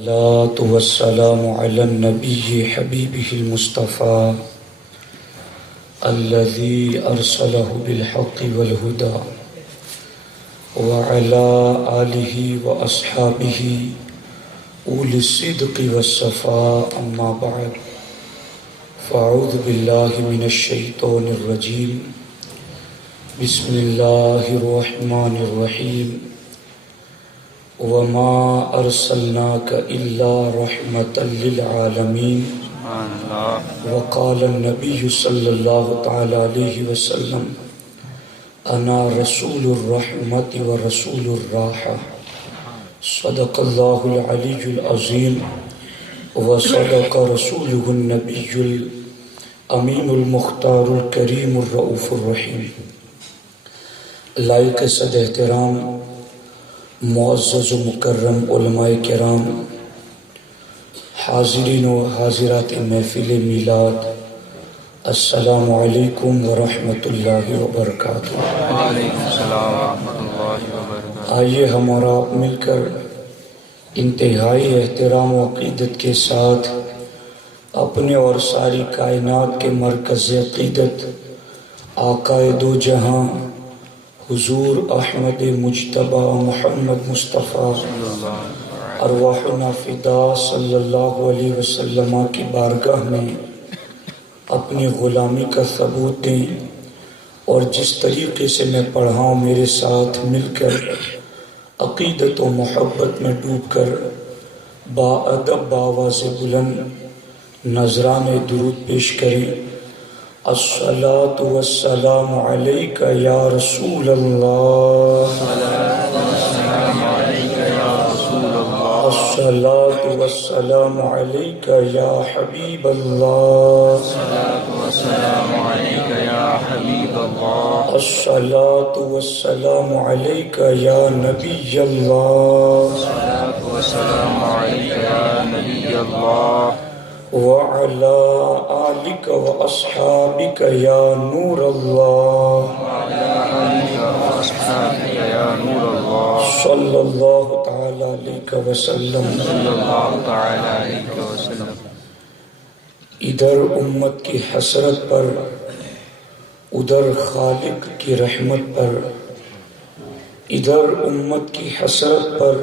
الصلاة والسلام على النبي حبيبه المصطفى الذي أرسله بالحق والهدى وعلى آله وأصحابه أولي الصدق والصفاء. أما بعد، فأعوذ بالله من الشيطان الرجيم. بسم الله الرحمن الرحيم. وما أرسلناك إلا رحمة للعالمين. وقال النبي صلى الله تعالى عليه وسلم: أنا رسول الرحمة ورسول الراحة. صدق الله العلي العظيم وصدق رسوله النبي الأمين المختار الكريم الرؤوف الرحيم. لائق صد احترام معزز و مکرم علماء کرام، حاضرین و حاضرات محفل میلاد، السلام علیکم ورحمۃ اللہ وبرکاتہ۔ وعلیکم السلام ورحمۃ اللہ وبرکاتہ۔ آئیے ہم اور آپ مل کر انتہائی احترام و عقیدت کے ساتھ اپنے اور ساری کائنات کے مرکز عقیدت آقائے دو جہاں حضور احمد مجتبی محمد مصطفیٰ ارواحنا فدا صلی اللہ علیہ وسلم کی بارگاہ میں اپنی غلامی کا ثبوت دیں، اور جس طریقے سے میں پڑھا ہوں میرے ساتھ مل کر عقیدت و محبت میں ڈوب کر باادب بآواز بلند نذران درود پیش کریں: الصلاة والسلام علیک یا رسول اللہ، الصلاة والسلام علیک یا حبیب اللہ، الصلاة والسلام علیک یا نبی اللہ، وعلى آلك وأصحابك يا نور الله، صلى الله تعالى عليك وسلم۔ ادھر امت کی حسرت پر، ادھر خالق کی رحمت پر، ادھر امت کی حسرت پر،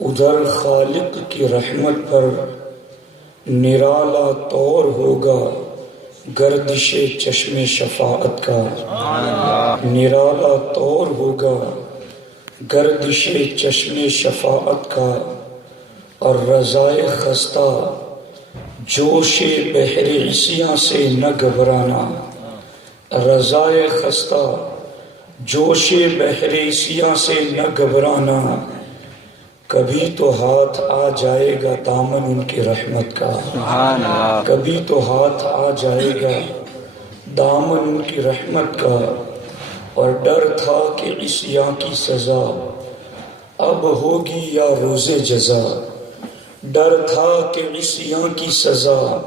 ادھر خالق کی رحمت پر نرالا طور ہوگا گردش چشم شفاعت کا، نرالا طور ہوگا گردش چشم شفاعت کا، اور رضائے خستہ جوش بحر عصیاں سے نہ گھبرانا، رضائے خستہ جوش بحر عصیاں سے نہ گھبرانا، کبھی تو ہاتھ آ جائے گا دامن ان کی رحمت کا، کبھی تو ہاتھ آ جائے گا دامن ان کی رحمت کا، اور ڈر تھا کہ عصیاں کی سزا اب ہوگی یا روز جزا، ڈر تھا کہ عصیاں کی سزا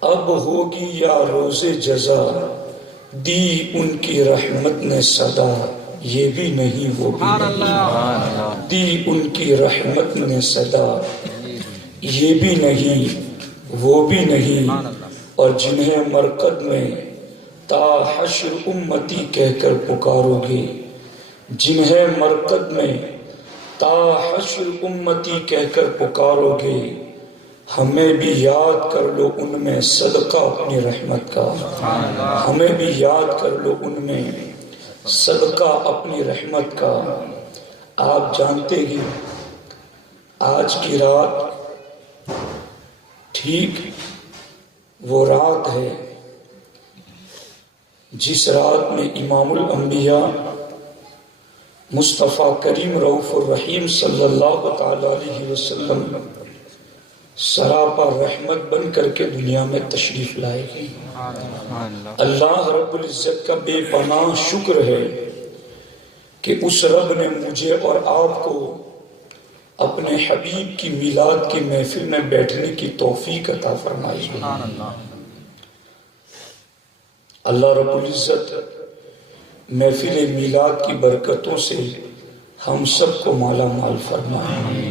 اب ہوگی یا روز جزا، دی ان کی رحمت نے صدا یہ بھی نہیں وہ بھی نہیں، دی ان کی رحمت نے صدا یہ بھی نہیں وہ بھی نہیں، اور جنہیں مرقد میں تا حشر امتی کہہ کر پکارو گے، جنہیں مرقد میں تا حشر امتی کہہ کر پکارو گے، ہمیں بھی یاد کر لو ان میں صدقہ اپنی رحمت کا، ہمیں بھی یاد کر لو ان میں صدقہ اپنی رحمت کا۔ آپ جانتے ہی آج کی رات ٹھیک وہ رات ہے جس رات میں امام الانبیاء مصطفیٰ کریم رؤوف الرحیم صلی اللہ تعالی علیہ وسلم سراپا رحمت بن کر کے دنیا میں تشریف لائے گی۔ اللہ رب العزت کا بے پناہ شکر ہے کہ اس رب نے مجھے اور آپ کو اپنے حبیب کی میلاد کی محفل میں بیٹھنے کی توفیق عطا فرمائی ہے۔ اللہ رب العزت محفل میلاد کی برکتوں سے ہم سب کو مالا مال فرمائے۔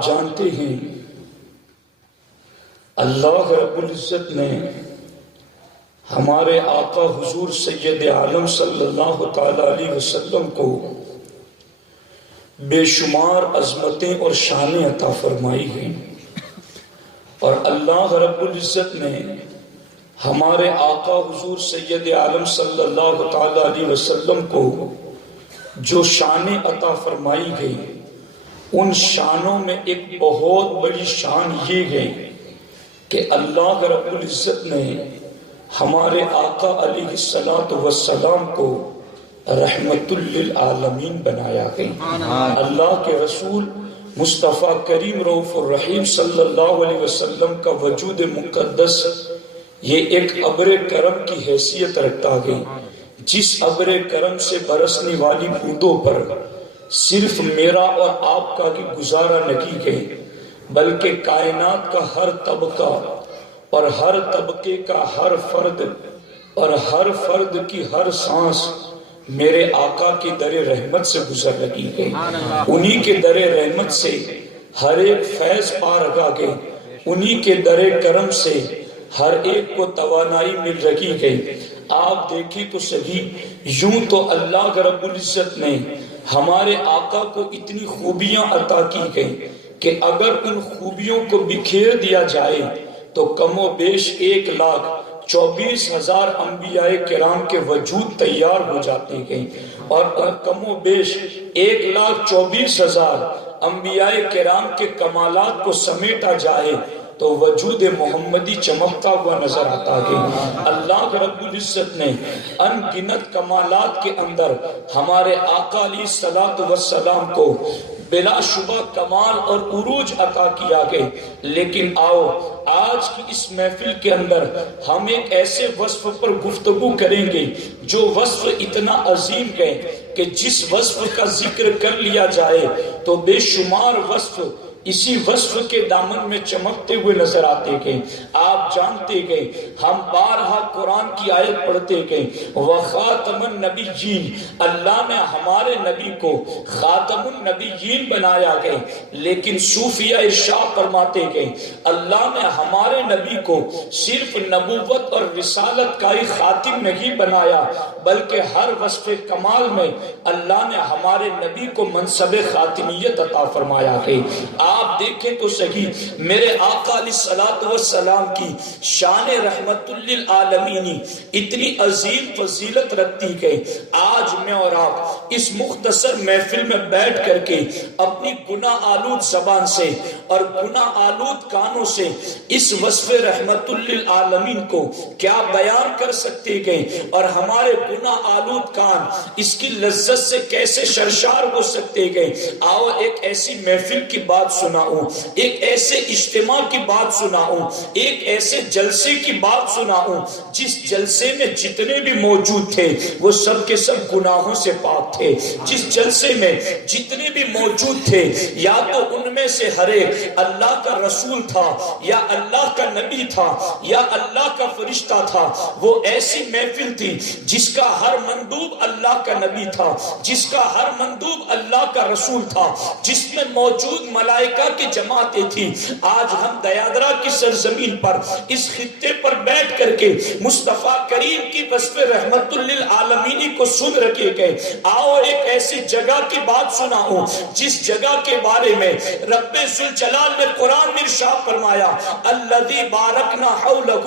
آپ جانتے ہیں اللہ رب العزت نے ہمارے آقا حضور سید عالم صلی اللہ تعالی علیہ وسلم کو بے شمار عظمتیں اور شانیں عطا فرمائی ہیں، اور اللہ رب العزت نے ہمارے آقا حضور سید عالم صلی اللہ تعالی علیہ وسلم کو جو شانیں عطا فرمائی گئی، ان شانوں میں ایک بہت بڑی شان یہ ہے کہ اللہ رب العزت نے ہمارے آقا علیہ السلام کو رحمت للعالمین بنایا گیا۔ اللہ کے رسول مصطفیٰ کریم رؤوف الرحیم صلی اللہ علیہ وسلم کا وجود مقدس یہ ایک ابر کرم کی حیثیت رکھتا گئی، جس ابر کرم سے برسنے والی بوندوں پر صرف میرا اور آپ کا کی گزارا نہ کی گئی، بلکہ کائنات کا ہر طبقہ اور ہر طبقے کا ہر فرد اور ہر فرد کی ہر سانس میرے آقا کی در رحمت سے گزر لگی گئی۔ انہی کے در رحمت سے ہر ایک فیض پا رکھا گئی، انہی کے در کرم سے ہر ایک کو توانائی مل رکھی گئی۔ آپ دیکھیں تو صحیح، یوں تو اللہ رب العزت نے ہمارے آقا کو اتنی خوبیاں عطا کی گئی کہ اگر ان خوبیوں کو بکھیر دیا جائے تو کم و بیش 1,24,000 انبیاء کرام کے وجود تیار ہو جاتے ہیں، اور کم و بیش 1,24,000 انبیاء کرام کے کمالات کو سمیٹا جائے تو وجود محمدی چمکتا ہوا نظر آتا ہے۔ اللہ رب العزت نے ان گنت کمالات کے اندر ہمارے آقا علیہ السلام کو بلا شبہ کمال اور عروج عطا کیا گئے، لیکن آؤ آج کی اس محفل کے اندر ہم ایک ایسے وصف پر گفتگو کریں گے جو وصف اتنا عظیم ہے کہ جس وصف کا ذکر کر لیا جائے تو بے شمار وصف اسی وصف کے دامن میں چمکتے ہوئے نظر آتے گئے۔ آپ جانتے گئے، ہم بارہا قرآن کی آیت پڑھتے گئے، وَخَاتَمَ النَّبِيِّينَ، اللہ نے ہمارے نبی کو خاتم النبیین بنایا گئے، لیکن صوفیہ ارشاد فرماتے گئے اللہ نے ہمارے نبی کو صرف نبوت اور رسالت کا ہی خاتم نہیں بنایا، بلکہ ہر وصف کمال میں اللہ نے ہمارے نبی کو منصب خاتمیت عطا فرمایا ہے۔ آپ دیکھیں تو صحیح، میرے آقا علیہ السلام کی شان رحمت للعالمین اتنی عظیم فضیلت رکھتی ہے۔ آج میں اور آپ اس مختصر محفل میں بیٹھ کر کے اپنی گناہ آلود زبان سے اور گناہ آلود کانوں سے اس وصف رحمت للعالمین کو کیا بیان کر سکتے گئے، اور ہمارے گناہ آلود کان اس کی لذت سے کیسے شرشار ہو سکتے گئے۔ آؤ ایک ایسی محفل کی بات سناؤں، ایک ایسے اجتماع کی بات سناؤں، ایک ایسے جلسے کی بات سناؤں جس جلسے میں جتنے بھی موجود تھے وہ سب کے سب گناہوں سے پاک تھے۔ جس جلسے میں جتنے بھی موجود تھے یا تو ان میں سے ہر ایک اللہ کا رسول تھا یا اللہ کا نبی تھا یا اللہ کا فرشتہ تھا۔ وہ ایسی محفل تھی جس کا ہر مندوب اللہ کا نبی تھا، جس کا ہر مندوب اللہ کا رسول تھا، جس میں موجود ملائکہ کی جماعتیں تھی۔ آج ہم دیادرہ کی سرزمین پر اس خطے پر بیٹھ کر کے مصطفیٰ کریم کی وصف رحمت للعالمینی کو سن رکھے گئے۔ آؤ ایک ایسی جگہ کی بات سناؤں جس جگہ کے بارے میں رب ذوالجلال نے قرآن میں ارشاد فرمایا الذی بارکنا حولہ،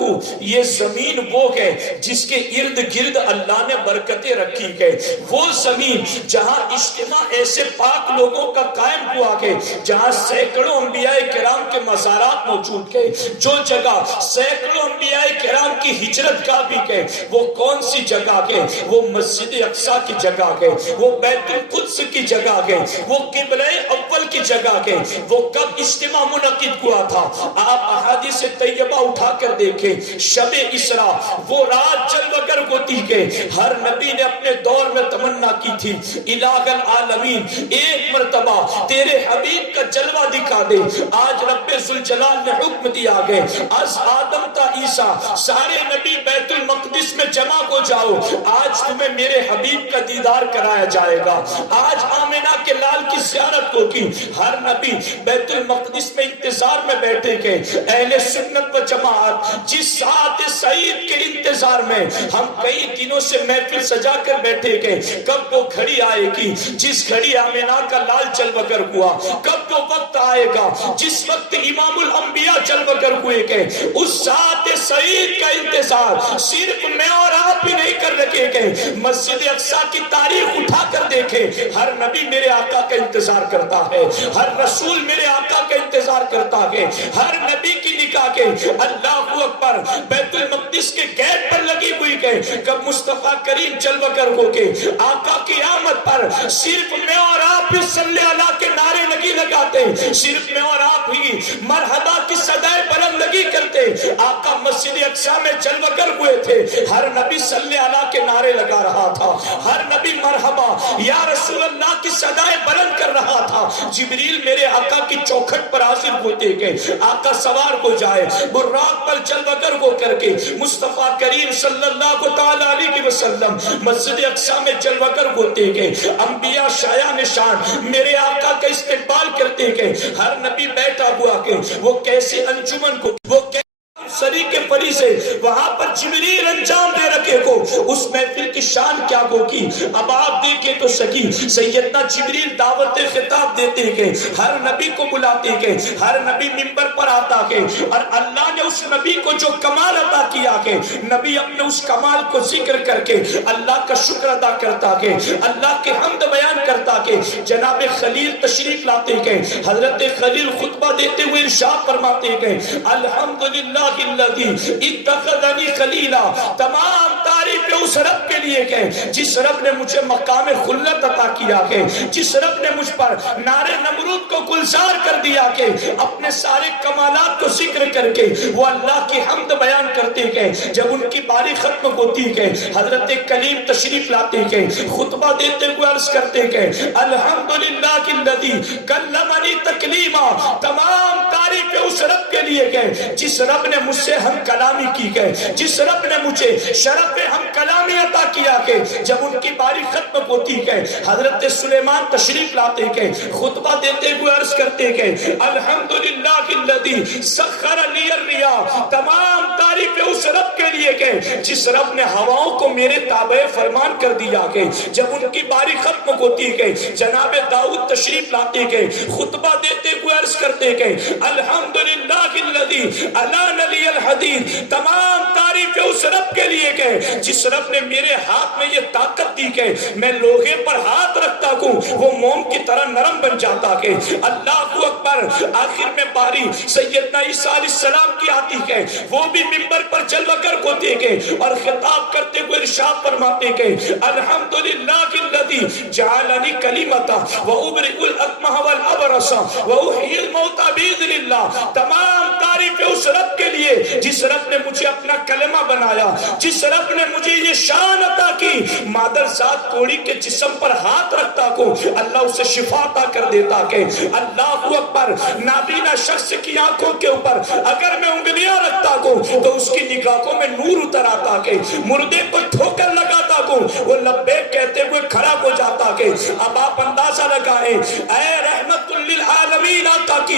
یہ زمین وہ ہے جس کے ارد گرد اللہ نے برکتیں رکھی ہے۔ وہ زمین جہاں اجتماع ایسے پاک لوگوں کا قائم ہوا ہے، جہاں سینکڑوں انبیاء کرام کے مزارات موجود ہیں، جو جگہ سینکڑوں انبیاء کرام کی ہجرت کا بھی ہے، وہ کون سی جگہ ہے؟ وہ مسجد اقصی کی جگہ ہے، وہ بیت القدس کی جگہ ہے، وہ قبلہ اول کی جگہ ہے۔ وہ کب اجتماع منعقد ہوا تھا؟ آپ احادیث طیبہ اٹھا کر دیکھیں، شب اسراء وہ رات جلوگر ہوتی ہے۔ ہر نبی نے اپنے دور میں تمنا کی تھی الہ العالمین ایک مرتبہ تیرے حبیب کا جلوہ دکھا دے۔ آج رب ذوالجلال نے حکم دیا گئے از آدم تا عیسیٰ سارے نبی بیت المقدس میں جمع ہو جاؤ، آج تمہیں میرے حبیب کا دیدار کرایا جائے گا۔ آج آمنہ کے لال کی زیارت کو کی. ہر نبی بیت المقدس میں انتظار میں بیٹھے کہ اہل سنت و جماعت جس ساعت سعید کے انتظار میں ہم کئی دنوں سے محفل سجا کر بیٹھے کہ کب وہ گھڑی آئے گی جس گھڑی آمینہ کا لال چل وگر ہوا, کب وہ وقت آئے گا جس وقت امام الانبیاء چل وگر ہوئے کہ اس ساعت سعید کا انتظار صرف میں اور آپ ہی نہیں کر رکھے کہ مسجد اقصی کی تاریخ اٹھا کر دیکھے. ہر نبی میرے آقا کا انتظار کرتا ہے, ہر رسول میرے آقا کا انتظار کرتا ہے, ہر نبی کی نکاح کے اللہ اکبر بیت المقدس کے گیٹ پر لگی ہوئی کہ کب مصطفیٰ کریم چل وگر ہو کے آقا کی آمد پر صرف میں اور آپ ہی صلی اللہ کے نعرے لگی لگاتے, صرف میں اور آپ ہی مرحبا کی صدائے بلند لگی کرتے. آقا مسجد اقصی میں چل وگر ہوئے تھے, ہر نبی صلی اللہ کے نعرے لگا رہا تھا, ہر نبی مرحبا یا رسول اللہ کی صدائے بلند کر رہا تھا. جبریل میرے آقا کی چوکھٹ پر حاضر ہوتے کہ آقا سوار ہو جائے, براق پر چل وگر ہو کر کے مصطفیٰ کریم صلی اللہ تعالی علیہ وسلم مسجد اقصی میں چل وگر ہوتے کہ انبیاء شایع نشان میرے آقا کا استقبال کرتے کہ ہر نبی بیٹھا ہوا کہ وہ کیسے انجمن کو وہ سری کے پری سے وہاں پر جبریل انجام دے رکھے کو اس محفل کی شان کیا ہوگی. اب آپ دیکھیں تو سکی سیدنا جبریل دعوت خطاب دیتے کہ ہر نبی کو بلاتے کہ ہر نبی منبر پر آتا کہ اور اللہ نے اس نبی کو جو کمال عطا کیا کہ نبی اپنے اس کمال کو ذکر کر کے اللہ کا شکر ادا کرتا کہ اللہ کے حمد بیان کرتا کہ جناب خلیل تشریف لاتے کہ حضرت خلیل خطبہ دیتے ہوئے ارشاد فرماتے کہ الحمدللہ الذی اتخذنی خلیلا. تمام تعریف اس رب کے لیے کہ جس رب نے مجھے مقام خلت عطا کیا کہ جس رب نے مجھ پر نار نمرود کو گلزار کر دیا کہ اپنے سارے کمالات کو ذکر کر کے وہ اللہ کی حمد بیان کرتے کہ جب ان کی باری ختم ہوتی کہ حضرت کلیم تشریف لاتے کہ خطبہ دیتے ہوئے عرض کرتے کہ الحمدللہ الذی کلمنی تکلیما. تمام تعریف اس رب کے لیے کہ جس رب نے مجھ سے ہم کلامی کی کہ جس رب نے مجھے شرف ہم کلامی عطا کیا کہ جب ان کی باری ختم ہوتی کہ حضرت سلیمان تشریف لاتے کہ خطبہ دیتے ہوئے عرض کرتے کہ الحمدللہ الذی سخر لی الریاح. تمام تعریف اس رب کے لیے کہ جس رب نے ہواؤں کو میرے تابع فرمان کر دیا کہ جب ان کی باری ختم ہوتی کہ جناب داؤد تشریف لاتے کہ خطبہ دیتے ہوئے عرض کرتے کہ الحمدللہ الذی الان لی الحدید. تمام تعریف اس رب کے لیے کہ جس رب نے میرے ہاتھ میں یہ طاقت دی کہ میں لوہے پر ہاتھ رکھتا ہوں وہ موم کی طرح نرم بن جاتا کہ اللہ اکبر. آخر میں باری سیدنا عیسیٰ علیہ السلام کی آتی کہ وہ بھی منبر پر چل وگر ہوتے کہ اور خطاب کرتے ہوئے ارشاد فرماتے کہ الحمدللہ الذی جعلنی کلمتا وابرئ الاکمہ والابرص واحیی الموتى باذن اللہ. تمام تعریف اس رب کے لیے جس رب نے مجھے اپنا کلمہ بنایا, جس رب نے مجھے یہ شان عطا کی مادر ذات کوڑی کے جسم پر ہاتھ رکھتا کو اللہ اسے شفا عطا کر دیتا کہ اللہ اکبر. نابینا شخص کی آنکھوں کے اوپر اگر میں انگلیاں رکھتا کو تو اس کی نگاہوں میں نور اتر آتا کہ مردے کو ٹھوکر لگاتا کو وہ لبیک کہتے ہوئے کھڑا ہو جاتا کہ اب آپ اندازہ لگائیں اے رحمت للعالمین آقا کی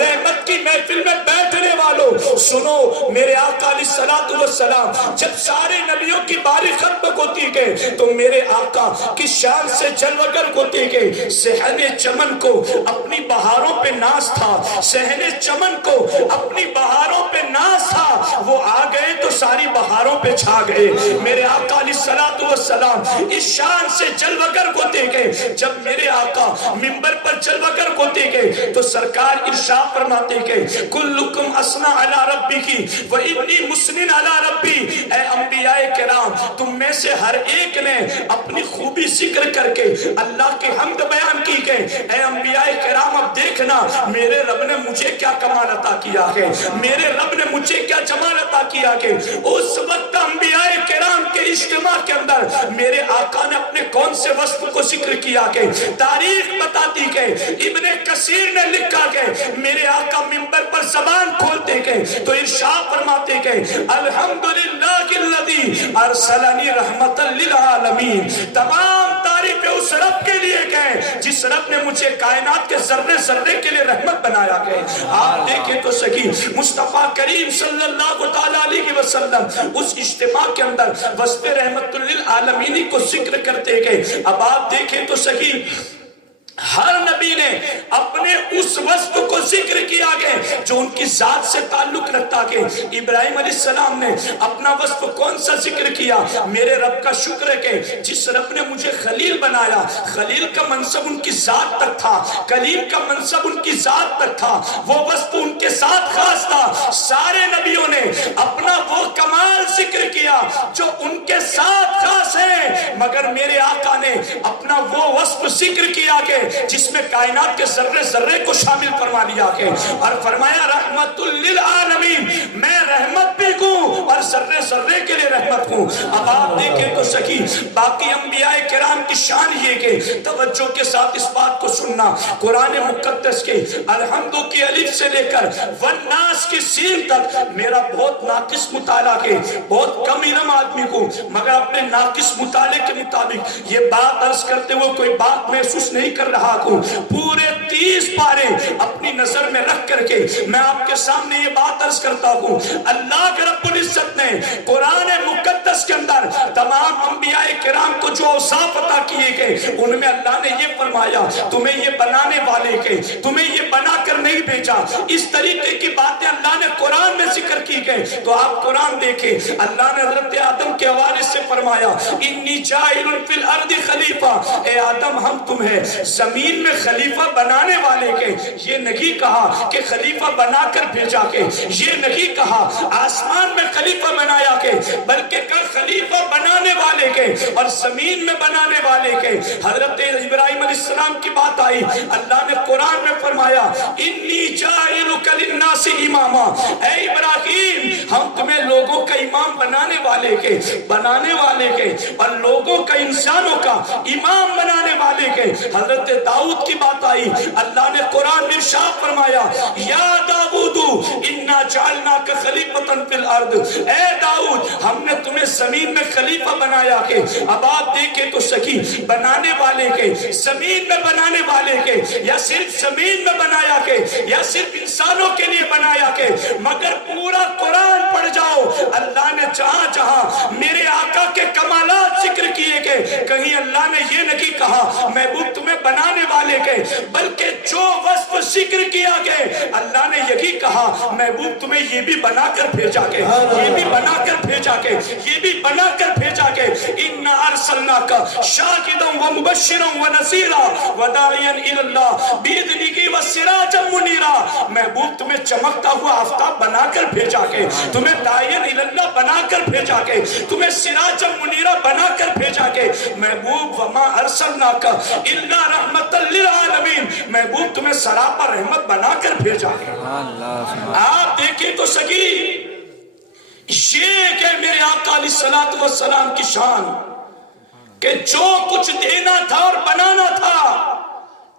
رحمت کی محفل میں بیٹھنے والوں سنو. میرے آقا علیہ السلام جب سارے نبیوں کی باری ختم ہوتی کہ تو میرے آقا کی شان سے جلوگر ہوتی کہ صحن چمن کو اپنی بہاروں پہ ناز تھا, صحن چمن کو اپنی بہاروں پہ ناز تھا. وہ آ گئے تو ساری بہاروں پہ چھا گئے. میرے آقا علیہ السلام اس شان سے جلوگر ہوتے کہ جب میرے آقا منبر پر جلوگر ہوتے کہ تو سرکار ارشاد فرماتے کہ کلکم اسنا علی ربی کی و ابنی مسنن علی ربی. اے انبیاء کرام تم میں سے ہر ایک نے اپنی خوبی ذکر کر کے اللہ کی حمد بیان کی کہ اے انبیاء کرام اب دیکھنا میرے رب نے مجھے کیا کمال عطا کیا ہے, میرے رب نے مجھے کیا جمال عطا کیا کہ اس وقت انبیاء کرام کے اجتماع کے اندر میرے آقا نے اپنے کون سے وصف کو ذکر کیا کہ تاریخ بتاتی کہ ابن کثیر نے لکھا کہ میرے آقا منبر پر زبان کھولتے کہ تو ارشاد فرماتے کہ الحمدللہ الذی ارسلنی رحمتا للعالمین. تمام تعریف کے اس رب کے لیے گئے جس رب نے مجھے کائنات کے ذرے ذرے کے لیے رحمت بنایا گئے. آپ دیکھیں تو صحیح مصطفیٰ کریم صلی اللہ تعالیٰ علیہ وسلم اس اجتماع کے اندر وصف رحمت للعالمین کو ذکر کرتے گئے. اب آپ دیکھیں تو صحیح ہر نبی نے اپنے اس وصف کو ذکر کیا گئے جو ان کی ذات سے تعلق رکھتا کہ ابراہیم علیہ السلام نے اپنا وصف کون سا ذکر کیا؟ میرے رب کا شکر ہے کہ جس رب نے مجھے خلیل بنایا. خلیل کا منصب ان کی ذات تک تھا, کلیم کا منصب ان کی ذات تک تھا, وہ وصف ان کے ساتھ خاص تھا. سارے نبیوں نے اپنا وہ کمال ذکر کیا جو ان کے ساتھ خاص ہے, مگر میرے آقا نے اپنا وہ وصف ذکر کیا کہ جس میں کائنات کے ذرے ذرے کو شامل فرما لیا کہ اور فرمایا رحمت للعالمین, میں رحمت بھی ہوں اور ذرے ذرے کے لیے رحمت ہوں. اب آپ دیکھیں تو صحیح باقی انبیاء کرام کی شان یہ کہ توجہ کے ساتھ اس بات کو سننا, قرآن مقدس کے الحمد کی الف سے لے کر والناس کی سین تک میرا بہت ناقص مطالعہ کے بہت کم علم آدمی کو, مگر اپنے ناقص مطالعے کے مطابق یہ بات عرض کرتے ہوئے کوئی بات محسوس نہیں کر رہا ہوں. پورے 30 پارے اپنی نظر میں رکھ کر کے میں آپ کے سامنے یہ بات عرض کرتا ہوں. اللہ رب العزت نے قرآن مقدس کے اندر تمام انبیاء کرام کو جو اوصاف عطا کیے گئے ان میں اللہ نے یہ فرمایا تمہیں یہ بنانے والے کے تمہیں یہ بنا کر نہیں بھیجا. اس طریقے کی باتیں اللہ نے قرآن میں ذکر کی گئے. تو آپ قرآن دیکھیں, اللہ نے حضرت آدم کے حوالے سے فرمایا انی جاعل فی الارض خلیفہ, اے آدم ہم تمہیں زمین میں خلیفہ بنانے والے کے, یہ نہیں کہا کہ خلیفہ بنا کر بھیجا کے, یہ نہیں کہا آسمان میں خلیفہ بنایا کے, بلکہ کہا خلیفہ بنانے والے کے اور زمین میں بنانے والے کے. حضرت ابراہیم علیہ السلام کی بات آئی, اللہ نے قرآن میں فرمایا انی جاعلک للناس اماما, اے ابراہیم ہم تمہیں لوگوں کا امام بنانے والے کے اور لوگوں کا انسانوں کا امام بنانے والے کے. حضرت داؤد کی بات آئی, اللہ نے قرآن میں ارشاد فرمایا یا داؤد انا جعلناک خلیفۃ فی الارض, اے داؤد ہم نے تمہیں زمین میں خلیفہ بنایا کہ. اب آپ دیکھیں تو صحیح بنانے والے کے, زمین میں بنانے والے کے, یا صرف زمین میں بنایا کہ یا صرف انسانوں کے لیے بنایا کہ, مگر پورا قرآن پڑھ جاؤ اللہ نے جہاں جہاں میرے آقا کے کمالات ذکر کیے کہ کہیں اللہ نے یہ نہیں کہا محبوب تمہیں بنانے والے کے, بلکہ جو وصف ذکر کیا گئے اللہ نے یہی کہا محبوب تمہیں یہ بھی بنا کر بھیجا کے, یہ بھی بنا کر بھیجا کے, یہ بھی بنا کر بھیجا کے. انا ارسلناک شاہدا ومبشرا ونذیرا وداعیا الی اللہ باذنہ وسراجا منیرا, محبوب تمہیں چمکتا ہوا آفتاب بنا کر بھیجا کے, تمہیں داعیا الی اللہ بنا کر بھیجا کے, تمہیں سراجا منیرا بنا کر بھیجا کے. محبوب وما ارسلناک الا رحمت للعالمین, محبوب تمہیں سراپا رحمت بنا کر بھیجا ہے. آپ دیکھیں تو صحیح یہ کہ میرے آقا علیہ السلام کی شان کہ جو کچھ دینا تھا اور بنانا تھا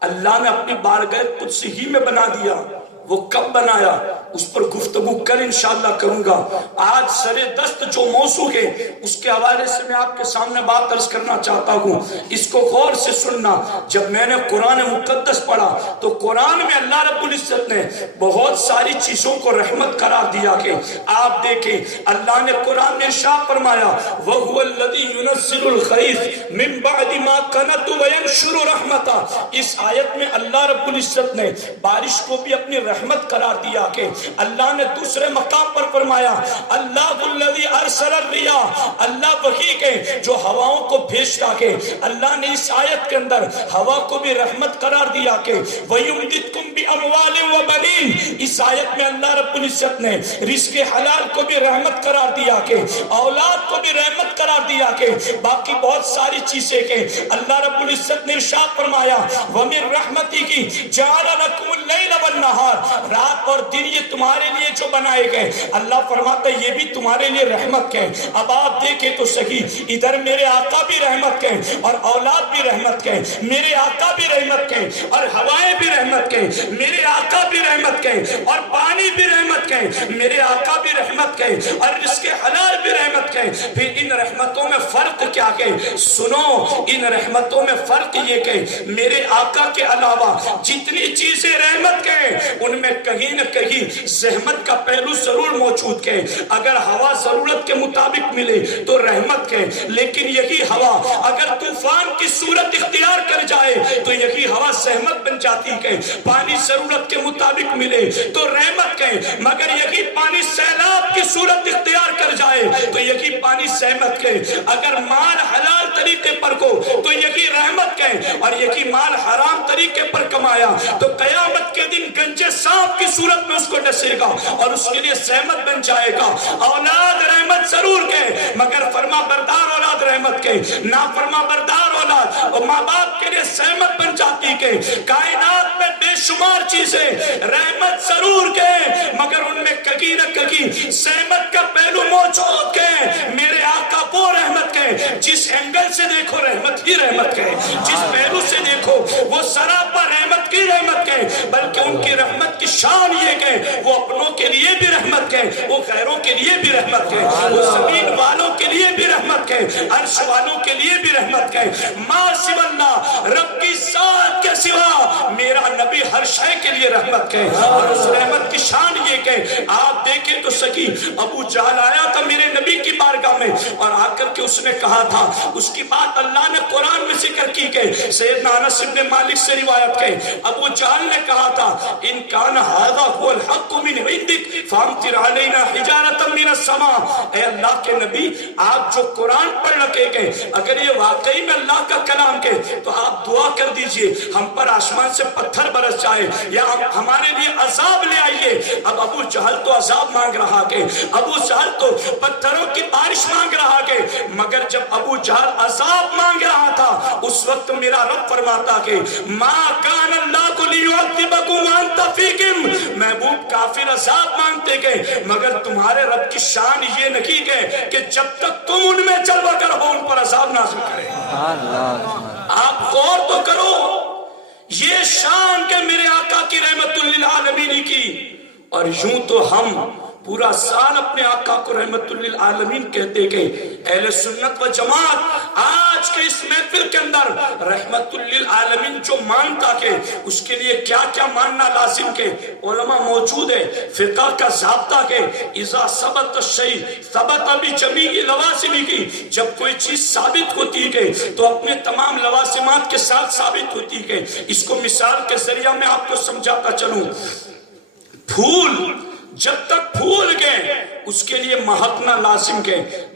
اللہ نے اپنی بارگاہ قدسی ہی میں بنا دیا. وہ کب بنایا اس پر گفتگو کل انشاءاللہ کروں گا. آج سر دست جو موضوع ہے اس کے حوالے سے میں آپ کے سامنے بات عرض کرنا چاہتا ہوں, اس کو غور سے سننا. جب میں نے قرآن مقدس پڑھا تو قرآن میں اللہ رب العزت نے بہت ساری چیزوں کو رحمت قرار دیا کہ آپ دیکھیں اللہ نے قرآن میں ارشاد فرمایا وَهُوَ الَّذِي يُنَزِّلُ الْغَيْثَ مِن بَعْدِ مَا قَنَطَ وَيَنشُرُ رَحْمَتَهُ. اس آیت میں اللہ رب العزت نے بارش کو بھی اپنی رحمت قرار دیا کہ اللہ نے دوسرے مقام پر فرمایا اللہ الذی ارسل الرياح, اللہ وہی کے جو ہواؤں کو بھیجتا کہ اللہ نے اس آیت کے اندر ہوا کو بھی رحمت قرار دیا کہ وَيُمْدِدْكُمْ بِأَمْوَالٍ وَبَنِينَ. اس آیت میں اللہ رب العزت نے رزق حلال کو بھی رحمت قرار دیا کہ اولاد کو بھی رحمت قرار دیا کہ باقی بہت ساری چیزیں کہ اللہ رب العزت نے ارشاد فرمایا وَمِن رَحْمَتِهِ جَعَلَ لَكُمُ اللَّيْلَ وَالنَّهَارَ, رات اور دن یہ تمہارے لیے جو بنائے گئے. اللہ فرماتا ہے یہ بھی تمہارے لیے رحمت کے. اب آپ دیکھیں تو صحیح ادھر میرے آقا بھی رحمت کے اور اولاد بھی رحمت کے, میرے آقا بھی رحمت کے اور ہوائیں بھی رحمت کے, میرے آقا بھی رحمت کے اور پانی بھی رحمت کے، میرے آقا بھی رحمت کے، اور رزق حلال بھی رحمت کے۔ پھر ان رحمتوں میں فرق کیا کہ سنو، ان رحمتوں میں فرق یہ کہ میرے آقا کے علاوہ جتنی چیزیں رحمت کے، ان میں کہیں نہ کہیں زحمت کا پہلو ضرور موجود کے۔ اگر ہوا ضرورت کے مطابق ملے تو رحمت کے، لیکن یہی ہوا اگر طوفان کی صورت اختیار کر جائے تو یہی ہوا زحمت بن جاتی ہے۔ پانی ضرورت کے مطابق ملے تو رحمت کے، مگر یہی پانی سیلاب کی صورت اختیار کر جائے تو یہی پانی زحمت کے۔ اگر مال حلال طریقے پر کو تو یہی رحمت کے، اور یہی مال حرام طریقے پر کمایا تو قیامت کے دن گنجے سانپ کی صورت میں اس کو ڈسے گا اور اس کے لیے زحمت بن جائے گا۔ اولاد رحمت ضرور کے، مگر فرما بردار اولاد رحمت کے، نافرما بردار اولاد اور ماں باپ کے لیے زحمت بن جاتی کہ کائنات میں بے شمار چیزیں رحمت ضرور کے، مگر ان میں کہیں نہ کہیں زحمت کا پہلو موجود کے۔ میرے آقا وہ رحمت کے، جس اینگل سے دیکھو رحمت ہی رحمت کے، جس پہلو سے دیکھو وہ سراپا رحمت کی رحمت کے، بلکہ ان کی رحمت کی شان یہ کہ وہ اپنوں کے لیے بھی رحمت کے، وہ غیروں کے لیے بھی رحمت کے، وہ زمین والوں کے لیے بھی رحمت کے، عرش والوں کے لیے بھی رحمت کے۔ ما سوى اللہ، رب کی ذات کے سوا میرا نبی ہر شے کے لیے رحمت کے، اور اس رحمت کی شان یہ کہ آپ دیکھیں تو سکی ابو جہل آیا تھا میرے نبی کی بارگاہ میں اور آ کر کے اس نے کہا تھا، اس کی بات اللہ نے قرآن میں ذکر کی کہ سیدنا انس بن مالک سے روایت کے ابو جہل نے کہا تھا ان کان ھذا هو الحق من عندک فامطر علینا حجارۃ من السماء۔ اے اللہ کے نبی، آپ جو قرآن پڑھ رکھے گئے اگر یہ واقعی میں اللہ کا کلام کے تو آپ دعا کر دیجئے ہم پر آسمان سے پتھر برس جائے یا ہمارے لیے عذاب لے آئیے۔ اب ابو جہل تو عذاب مانگ رہا کہ، ابو جہل تو پتھروں کی بارش مانگ رہا کہ، مگر جب ابو جہل عذاب مانگ رہا تھا اس وقت میرا رب فرماتا کہ ما کان اللہ لیعذبکم وانت فیکم، محبوب کافر عذاب مانگتے گئے مگر تمہارے رب کی شان یہ نہیں گئے کہ جب تک تم ان میں چلوا کر ہو ان پر عذاب نازل کرے۔ آپ غور تو کرو، یہ شان کہ میرے آقا کی رحمت للعالمین کی، اور یوں تو ہم پورا سال اپنے آقا کو رحمت للعالمین کہتے گئے۔ اہل سنت و جماعت آج کے اس محفل کے اندر رحمت للعالمین جو مانتا کہ اس کے لیے کیا کیا ماننا لازم کہ علماء موجود ہے، فقہ کا ضابطہ کہ اذا ثبت الشیء ثبت بجمیع لوازمہ کی، جب کوئی چیز ثابت ہوتی ہے تو اپنے تمام لوازمات کے ساتھ ثابت ہوتی ہے۔ اس کو مثال کے ذریعہ میں آپ کو سمجھاتا چلوں، پھول جب تک پھول گئے اس کے لیے مہکنا لازم کے،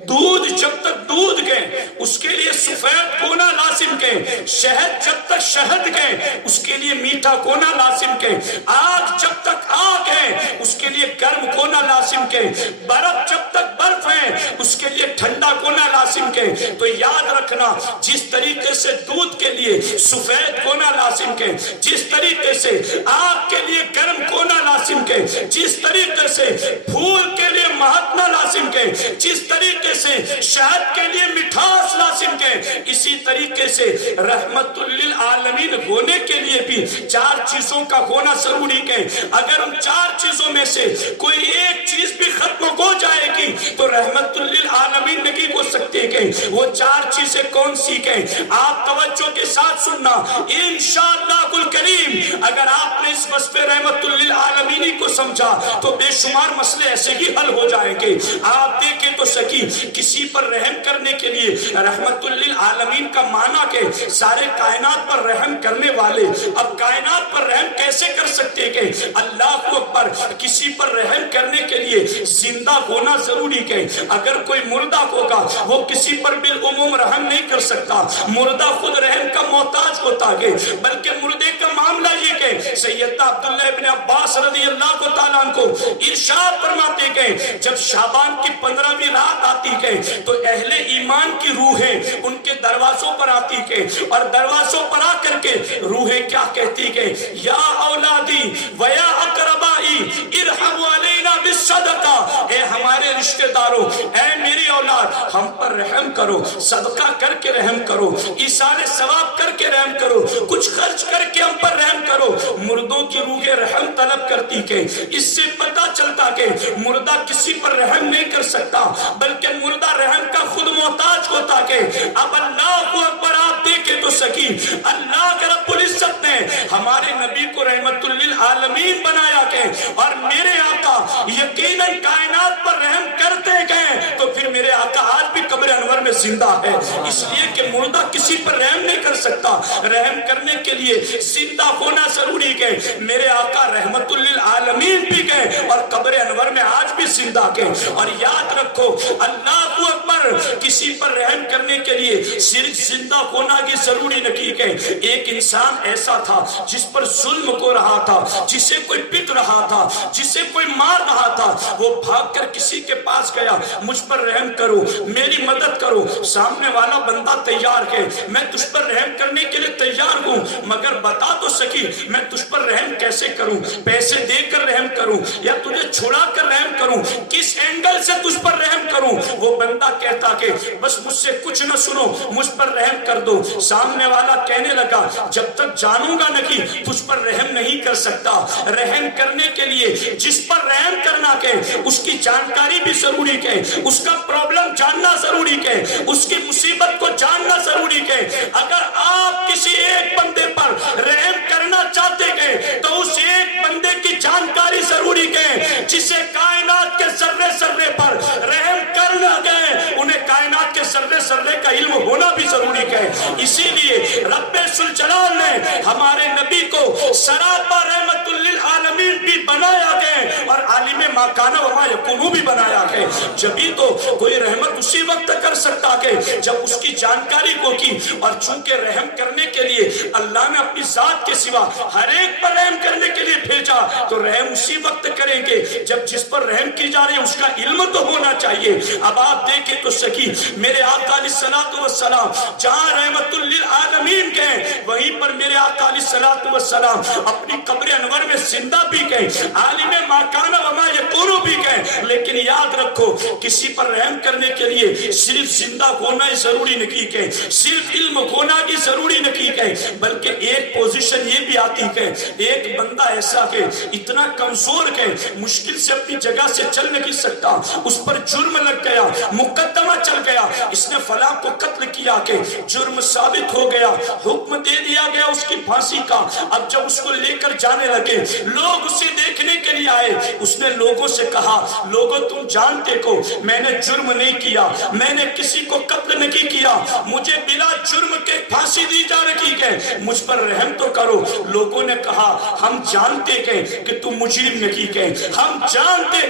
دودھ جب تک دودھ گئے اس کے لیے سفید ہونا لازم کے، شہد جب تک شہد گئے اس کے لیے میٹھا ہونا لازم کے، آگ جب تک آگ ہے اس کے لیے گرم ہونا لازم کے، برف جب تک برف ہے اس کے لیے ٹھنڈا ہونا لازم کے۔ تو یاد رکھنا، جس طریقے سے دودھ کے لیے سفید ہونا لازم کے، جس طریقے سے آگ کے لیے گرم ہونا لازم کے، جس طریقے سے پھول کے لیے مہکنا لازم کے، جس طریقے سے شہد کے لیے مٹھاس لازم کے، اسی طریقے سے رحمت للعالمین ہونے کے لیے بھی چار چیزوں کا ہونا ضروری ہے۔ اگر ہم چار چیزوں میں سے کوئی ایک چیز بھی ختم ہو جائے گی تو رحمت للعالمین نہیں ہو سکتے کہ وہ چار چیزیں کون سی ہیں؟ آپ توجہ کے ساتھ سننا انشاءاللہ الکریم، اگر آپ نے اس وصف رحمت للعالمین کو سمجھا تو بے شمار مسئلے ایسے ہی حل ہو جائیں گے۔ آپ دیکھیں تو سکی کسی پر رحم کرنے کے لیے رحمت للعالمین کا معنی کہ سارے کائنات پر رحم کرنے والے۔ اب کائنات پر رحم کیسے کر سکتے کہ اللہ اکبر، کسی پر رحم کرنے کے لیے زندہ ہونا ضروری ہے۔ اگر کوئی مردہ ہوگا وہ کسی پر بالعموم رحم نہیں کر سکتا، مردہ خود رحم کا محتاج ہوتا ہے، بلکہ مردے کا معاملہ یہ کہ سیدنا عبداللہ ابن عباس رضی اللہ تعالیٰ عنہ کو ارشاد فرماتے گئے جب شعبان کی 15ویں رات آتی ہے تو اہل ایمان کی روحیں ان کے دروازوں پر آتی ہے، اور دروازوں پر آ کر کے روحیں کیا کہتی ہے؟ یا اولادی ویا اقربائی ارحموا علینا بالصدقہ، اے ہمارے رشتہ داروں، اے میری اولاد، ہم پر رحم کرو، صدقہ کر کے رحم کرو، ایثار ثواب کر کے رحم کرو، کچھ خرچ کر کے ہم پر رحم کرو۔ مردوں کی روح رحم طلب کرتی کہ اس سے پتہ چلتا کہ مردہ کسی پر رحم نہیں کر سکتا بلکہ مردہ رحم کا خود محتاج ہوتا کہ اب اللہ اکبر آپ دیکھیں تو سکی اللہ کے رب العزت نے ہمارے نبی کو رحمت للعالمین بنایا کہ اور میرے آقا یقیناً کائنات پر رحم کرتے گئے تو پھر میرے آقا آج بھی قبر انور میں زندہ ہے اس لیے کہ مردہ کسی پر رحم نہیں کر سکتا رحم کرنے کے لیے زندہ ہونا ضروری ہے میرے آقا رحمت للعالمین بھی گئے اور قبر انور میں آج بھی زندہ گئے اور یاد رکھو اللہ اکبر کسی پر رحم کرنے کے لیے صرف زندہ ہونا کی ضروری نہیں ہے ایک انسان ایسا تھا جس پر ظلم کو رہا تھا جسے کوئی پٹ رہا تھا جسے کوئی مار رہا تھا وہ بھاگ کر کسی کے پاس گیا مجھ پر رحم کرو میری مدد کرو سامنے والا بندہ تیار ہے میں تجھ پر رحم کرنے کے لیے تیار ہوں مگر بتا تو سکی میں تجھ پر رحم کیسے کروں پیسے دے کر رحم کروں یا تجھے چھڑا کر رحم کروں کس اینگل سے تجھ پر رحم کروں وہ بندہ کہتا کہ بس مجھ سے کچھ نہ سنو مجھ پر رحم کر دو سامنے والا کہنے لگا جب تک جانوں گا نہیں تجھ پر رحم نہیں کر سکتا رحم کرنے کے لیے جس پر رحم کرنا کہ اس کی جانکاری بھی ضروری ہے اس کا پرابلم جاننا ضروری ہے اس کی مصیبت کو جاننا ضروری ہے اگر آپ کسی ایک بندے پر رحم کرنا چاہتے ہیں تو اس ایک بندے کی جانکاری ضروری ہے جسے کائنات کے ذرے ذرے پر رحم کرنا گئے انہیں کائنات کے ذرے ذرے کا علم ہونا بھی ضروری ہے اسی لیے رب ذوالجلال نے ہمارے نبی کو سراپا رحمت للعالمین بھی بنایا گئے اور عالم ما کان و ما یکون بھی بنایا گئے جبھی تو کوئی رحمت اسی وقت کر سکتا کہ جب اس کی جانکاری کو کی اور چونکہ رحم کرنے کے لیے اللہ نے اپنی ذات کے سوا ہر ایک پر رحم کرنے کے لیے بھیجا تو رحم اسی وقت کریں گے جب جس پر رحم کی جا رہی ہے اس کا علم تو ہونا چاہیے اب آپ دیکھیں تو سکی میرے آقا علیہ الصلوۃ والسلام جہاں رحمت للعالمین گئے وہیں پر میرے آقا علیہ الصلوۃ والسلام اپنی قبر انور میں زندہ بھی گئے عالم ما کان و ما یکون بھی گئے لیکن یاد رکھو کسی پر رحم کرنے کے لیے صرف زندہ ہونا ہی ضروری نہیں ہے صرف علم ہونا ہی ضروری نہیں ہے بلکہ ایک پوزیشن یہ بھی آتی ہے ایک بندہ ایسا کہ اتنا کمزور ہے مشکل سے اپنی جگہ سے چل نہیں سکتا اس پر جرم لگ گیا مقدمہ چل گیا اس نے فلاں کو قتل کیا کہ جرم ثابت ہو گیا حکم دے دیا گیا اس کی پھانسی کا اب جب اس کو لے کر جانے لگے لوگ اسے دیکھنے کے لیے آئے اس نے لوگوں سے کہا لوگوں تم جانتے کو میں نے جرم نہیں کیا میں نے کسی کو قتل نہیں کیا مجھے بلا جرم کے پھانسی دی جا رہی ہے مجھ پر رحم تو کرو لوگوں نے کہا ہم جانتے کہ تم مجرم نہیں کہ ہم جانتے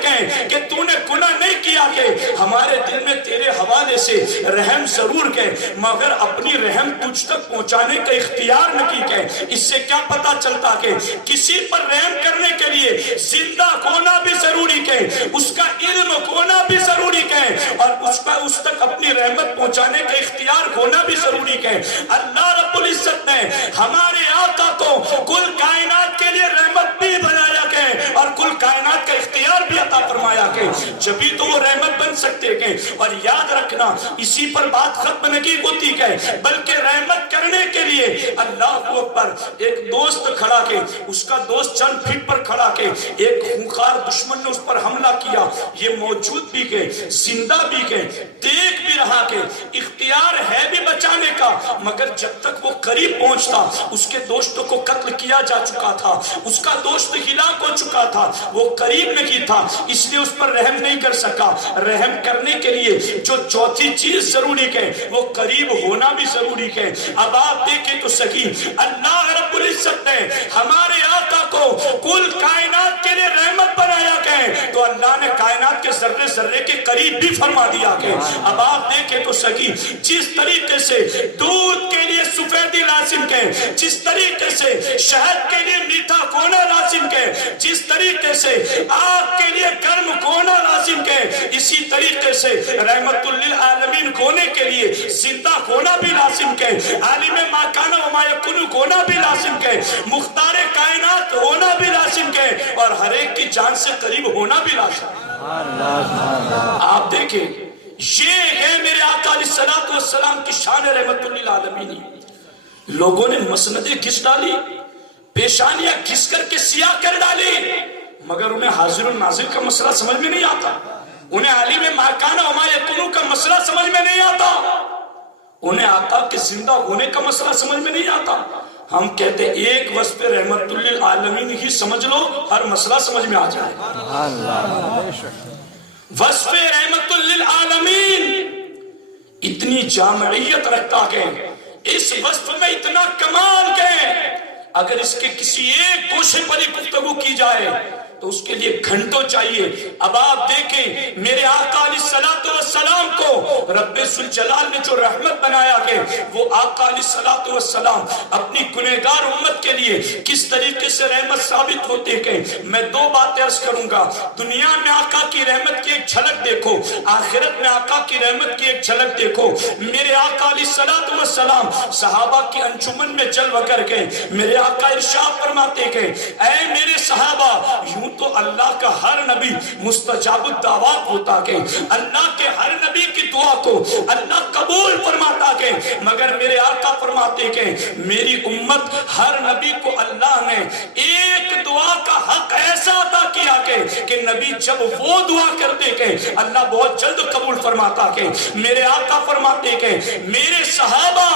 کہ تو نے گناہ نہیں کیا کہ ہمارے دل میں تیرے حوالے سے رحم ضرور کہ مگر اپنی رحم تجھ تک پہنچانے کا اختیار نہیں کہ اس سے کیا پتا چلتا کہ کسی پر رحم کرنے کے لیے زندہ ہونا بھی ضروری ہے اس کا علم ہونا بھی ضروری ہے اور اس تک اپنی رحمت پہنچانے کا اختیار ہونا بھی ضروری ہے اللہ رب العزت نے ہمارے آقا کو کل کائنات کے لیے رحمت بھی بنایا ہے اور کل کائنات کا اختیار بھی عطا فرمایا کہ جبھی تو وہ رحمت بن سکتے ہیں اور یاد رکھنا اسی پر بات ختم نہیں ہوتی ہے بلکہ رحمت کرنے کے لیے اللہ اکبر ایک دوست کھڑا کے اس کا دوست چند فٹ پر کھڑا کے ایک خونخوار دشمن نے اس پر حملہ کیا یہ موجود بھی کہ زندہ بھی کہ دیکھ بھی رہا کہ اختیار ہے بھی بچانے کا مگر جب تک وہ قریب پہنچتا اس کے دوستوں کو قتل کیا جا چکا تھا اس کا دوست ہلاک ہو چکا تھا وہ قریب نہیں تھا اس لیے اس پر رحم نہیں کر سکا رحم کرنے کے لیے جو چوتھی چیز ضروری ہے وہ قریب ہونا بھی ضروری ہے اب آپ دیکھیں تو سکی اللہ رب العزت نے ہمارے آقا کو کل کائنات کے لیے رحمت بنایا گئے تو اللہ نے کائنات کے ذرے ذرے کے قریب بھی فرما دیا کہ اب آپ دیکھیں تو سکی جس طریقے سے دودھ کے لیے سفیدی لازم ہے جس طریقے سے شہد کے لیے میٹھا ہونا لازم ہے جس طریقے سے آگ کے لیے گرم ہونا لازم ہے اسی طریقے سے رحمت للعالمین ہونے کے لیے زندہ ہونا بھی لازم ہے عالم ما کان و ما یکون ہونا بھی لازم ہے مختار کائنات ہونا بھی لازم ہے اور ہر ایک کی جان سے قریب ہونا بھی لازم ہے آپ دیکھیں یہ ہے میرے آقا علیہ الصلوۃ والسلام کی شان رحمت للعالمین لوگوں نے مسندیں کس ڈالی پیشانیاں گھس کر کے سیاہ کر ڈالی، مگر انہیں حاضر و ناظر کا مسئلہ سمجھ میں نہیں آتا، انہیں عالم ما کان و ما یکون کا مسئلہ سمجھ میں نہیں آتا، انہیں آقا کے زندہ ہونے کا مسئلہ سمجھ میں نہیں آتا۔ ہم کہتے ایک وصف رحمت للعالمین ہی سمجھ لو، ہر مسئلہ سمجھ میں آ جائے گا۔ وصف رحمت للعالمین اتنی جامعیت رکھتا ہے، اس وصف میں اتنا کمال ہے، اگر اس کے کسی ایک گوشے پر ہی گفتگو کی جائے تو اس کے لیے گھنٹوں چاہیے۔ اب آپ دیکھیں میرے آقا علیہ السلام کو رب ذوالجلال نے جو رحمت بنایا ہے، وہ آقا علیہ السلام اپنی گنہگار امت کے لیے کس طریقے سے رحمت ثابت ہوتے ہیں۔ میں دو باتیں عرض کروں گا، دنیا میں آقا کی رحمت کی ایک جھلک دیکھو، آخرت میں آقا کی رحمت کی ایک جھلک دیکھو۔ میرے آقا علیہ السلام صحابہ کی انجمن میں جلوہ کر گئے، میرے آقا ارشاد فرماتے ہیں، اے میرے صحابہ، یوں تو اللہ کا ہر نبی مستجاب الدعوات ہوتا ہے، اللہ کے ہر نبی کی دعا کو اللہ قبول فرماتا ہے، مگر میرے آقا فرماتے ہیں میری امت ہر نبی کو اللہ نے ایک دعا کا حق ایسا عطا کیا کہ نبی جب وہ دعا کرتے کہ اللہ بہت جلد قبول فرماتا ہے۔ میرے آقا فرماتے ہیں میرے صحابہ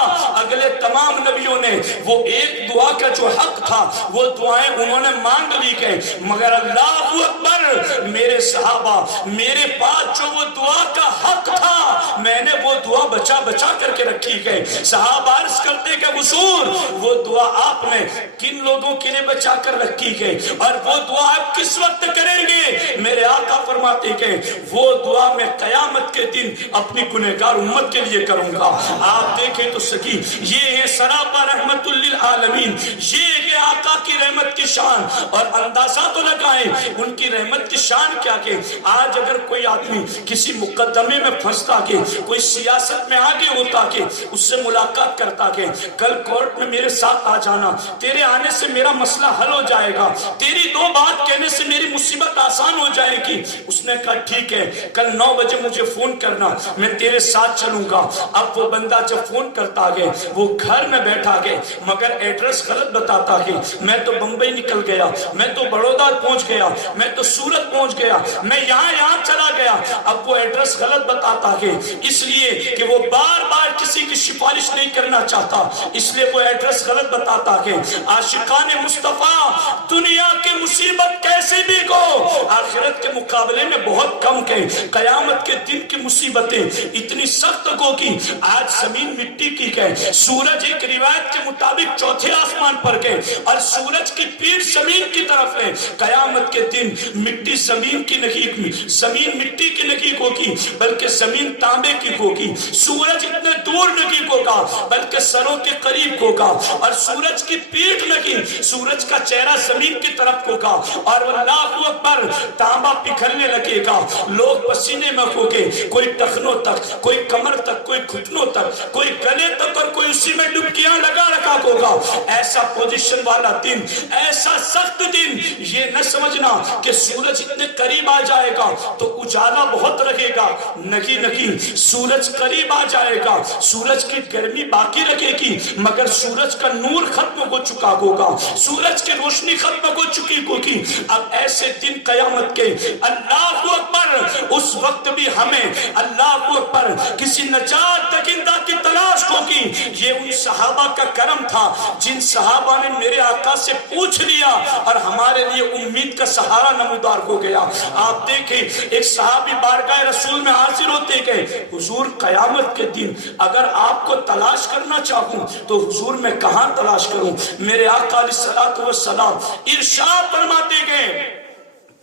اگلے تمام نبیوں نے وہ ایک دعا کا جو حق تھا وہ دعائیں انہوں نے مانگ لی کہ مگر اللہ اکبر میرے صحابہ میرے پاس جو وہ دعا کا حق تھا میں نے وہ دعا بچا بچا کر کے رکھی ہے۔ صحابہ عرض کرتے کہ حضور وہ دعا آپ نے کن لوگوں کے لیے بچا کر رکھی ہے اور وہ دعا آپ کس وقت کریں گے؟ میرے آقا فرماتے کہ وہ دعا میں قیامت کے دن اپنی گنہگار امت کے لیے کروں گا۔ آپ دیکھیں تو سکی یہ ہے سراپا رحمت للعالمین، یہ ہے آقا کی رحمت کی شان، اور اندازہ تو لگائیں ان کی رحمت کی شان کیا کہ آج اگر کوئی آدمی کسی مقدمے میں پھنستا کہ کوئی سیاست میں آگے ہوتا کہ اس سے ملاقات کرتا کہ کل کورٹ میں میرے ساتھ آ جانا، تیرے آنے سے میرا مسئلہ حل ہو جائے گا، تیری دو بات کہنے سے میری مصیبت آسان ہو جائے گی۔ اس نے کہا ٹھیک ہے کل 9 بجے مجھے فون کرنا، میں تیرے ساتھ چلوں گا۔ اب وہ بندہ جب فون کرتا گئے وہ گھر میں بیٹھا گئے مگر ایڈریس غلط بتاتا کہ میں تو بمبئی نکل گیا، میں تو بڑودا پہنچ گیا، میں تو سورت پہنچ گیا، میں یہاں چلا گیا۔ اب وہ ایڈریس غلط بتاتا ہے اس لیے کہ وہ بار بار کسی کی سفارش نہیں کرنا چاہتا، اس لیے وہ ایڈریس غلط بتاتا ہے۔ عاشقان مصطفیٰ دنیا کی مصیبت کیسی بھی ہو آخرت کے مقابلے میں بہت کم ہے۔ قیامت کے دن کی مصیبتیں اتنی سخت ہو کہ آج زمین مٹی کی ہے، سورج ایک روایت کے مطابق چوتھے آسمان پر ہے اور سورج کی پیٹھ زمین کی طرف ہے۔ قیامت کے دن مٹی زمین کی نہیں، زمین مٹی کی نہیں ہوگی بلکہ زمین تانبے کی ہوگی، سورج اتنے دور نہیں ہوگا بلکہ سروں کے قریب ہوگا، اور سورج کی پیٹھ نہیں، سورج کا چہرہ زمین کی طرف ہوگا، اور اللہ اکبر تانبا پگھلنے لگے گا، لوگ پسینے میں ہوگے، کوئی ٹخنوں تک، کوئی کمر تک، کوئی گھٹنوں تک، کوئی گلے تک، اور کوئی اسی میں ڈبکیاں لگا رکھا ہوگا۔ ایسا پوزیشن والا دن، ایسا سخت دن، یہ نہ سمجھنا کہ سورج اتنے قریب آ جائے گا تو اجالا بہت رہے گا، نہیں، سورج قریب آ جائے گا، سورج کی گرمی باقی رہے گی مگر سورج کا نور ختم ہو چکا ہوگا، سورج کی روشنی ختم ہو چکی ہوگی۔ اب ایسے دن قیامت کے اللہ اکبر، اس وقت بھی ہمیں اللہ اکبر کسی نجات دہندہ کی تلاش ہوگی۔ یہ ان صحابہ کا کرم تھا جن صحابہ نے میرے آقا سے پوچھ لیا اور ہمارے لیے امید کا سہارا نمودار ہو گیا۔ آپ دیکھیں ایک صحابی بارگاہ رسول میں حاضر ہوتے گئے، حضور قیامت کے دن اگر آپ کو تلاش کرنا چاہوں تو حضور میں کہاں تلاش کروں؟ میرے آقا علیہ السلام ارشاد فرماتے گئے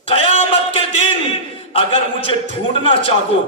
قیامت کے دن اگر مجھے ڈھونڈنا چاہو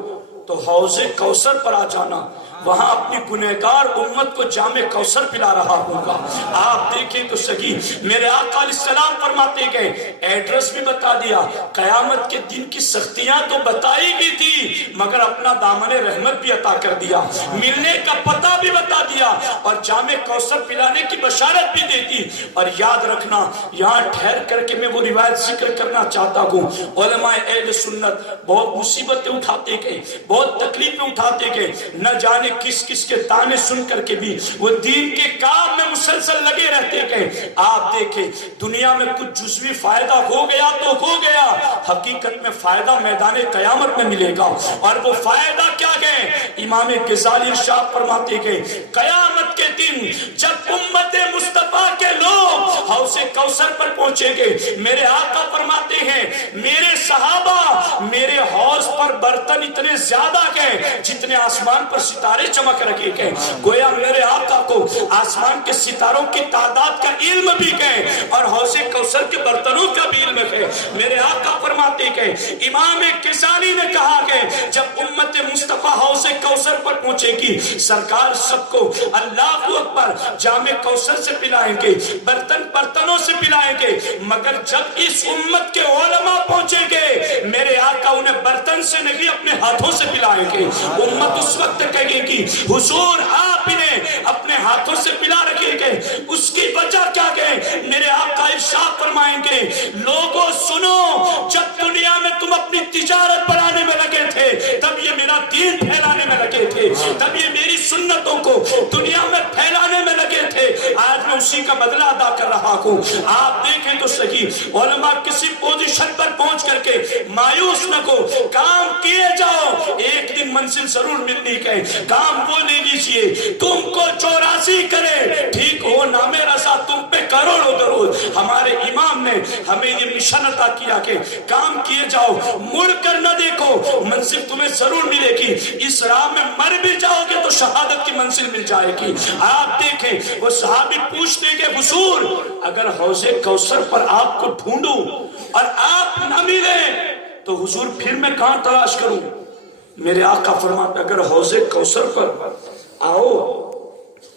تو حوض کوثر پر آ جانا، وہاں اپنی گنہگار امت کو جام کوثر پلا رہا ہوگا۔ آپ دیکھیں تو صحیح میرے آقا علیہ السلام فرماتے گئے ایڈریس بھی بتا دیا، قیامت کے دن کی سختیاں تو بتائی بھی تھی مگر اپنا دامن رحمت بھی عطا کر دیا، ملنے کا پتہ بھی بتا دیا اور جام کوثر پلانے کی بشارت بھی دے دی۔ اور یاد رکھنا یہاں ٹھہر کر کے میں وہ روایت ذکر کرنا چاہتا ہوں، علماء اہل سنت بہت مصیبتیں اٹھاتے گئے، بہت تکلیفیں اٹھاتے گئے، نہ جانے جانے کس کس کے تانے سن کر کے بھی وہ دین کے کام میں مسلسل لگے رہتے گئے۔ آپ دیکھیں دنیا میں کچھ جزوی فائدہ ہو گیا تو ہو گیا، حقیقت میں فائدہ میدان قیامت میں ملے گا۔ اور وہ فائدہ کیا ہے؟ امام غزالی ارشاد فرماتے گئے قیامت کے دن جب امت مصطفیٰ کے لوگ حوض کوثر پر پہنچیں گے، میرے آقا فرماتے ہیں میرے صحابہ میرے حوض پر برتن اتنے زیادہ گئے جتنے آسمان پر ستارے چمک رکھے گئے۔ گویا میرے آقا کو آسمان کے ستاروں کی تعداد کا علم بھی گئے اور حوض کوثر کے برتنوں کا بھی علم ہے۔ میرے آقا فرماتے گئے امام غزالی نے کہا کہ جب امت مصطفیٰ حوض کوثر پر پہنچے گی سرکار سب کو اللہ اکبر جام کوثر سے پلائیں گے، برتنوں سے پلائیں گے، مگر جب اس امت کے علماء پہنچیں گے میرے آقا انہیں برتن سے نہیں اپنے ہاتھوں سے پلائیں گے۔ امت اس وقت کہے گی حضور آپ انہیں اپنے ہاتھوں سے پلا رکھیں گے، اس کی وجہ کیا ہے؟ میرے آقا ارشاد فرمائیں گے لوگوں سنو، جب دنیا میں تم اپنی تجارت بنانے میں لگے تھے تب یہ میرا دین پھیلانے میں لگے تھے، تب یہ میری سنتوں کو دنیا میں پھیلانے میں لگے تھے، آج میں اسی کا بدلہ ادا کر رہا ہوں۔ آپ دیکھیں تو صحیح علماء کسی پوزیشن پر پہنچ کر کے مایوس نہ کو، کام کیے جاؤ، ایک دن منزل ضرور ملنی ہے، کام وہ لے لیجئے، تم کو 84 کرے ٹھیک ہو نام رسا تم پہ کروڑوں درود۔ ہمارے امام نے ہمیں یہ مشن عطا کیا کہ کام کیے جاؤ، مڑ کر نہ دیکھو، منزل تمہیں ضرور ملے گی، اس راہ میں مر بھی جاؤ گے تو شہادت کی منزل مل جائے گی۔ آپ دیکھیں وہ صحابی پوچھتے کہ حضور اگر حوض کوثر پر آپ کو ڈھونڈوں اور آپ نہ ملیں تو حضور پھر میں کہاں تلاش کروں؟ میرے آقا فرماتے اگر حوض کوثر پر آؤ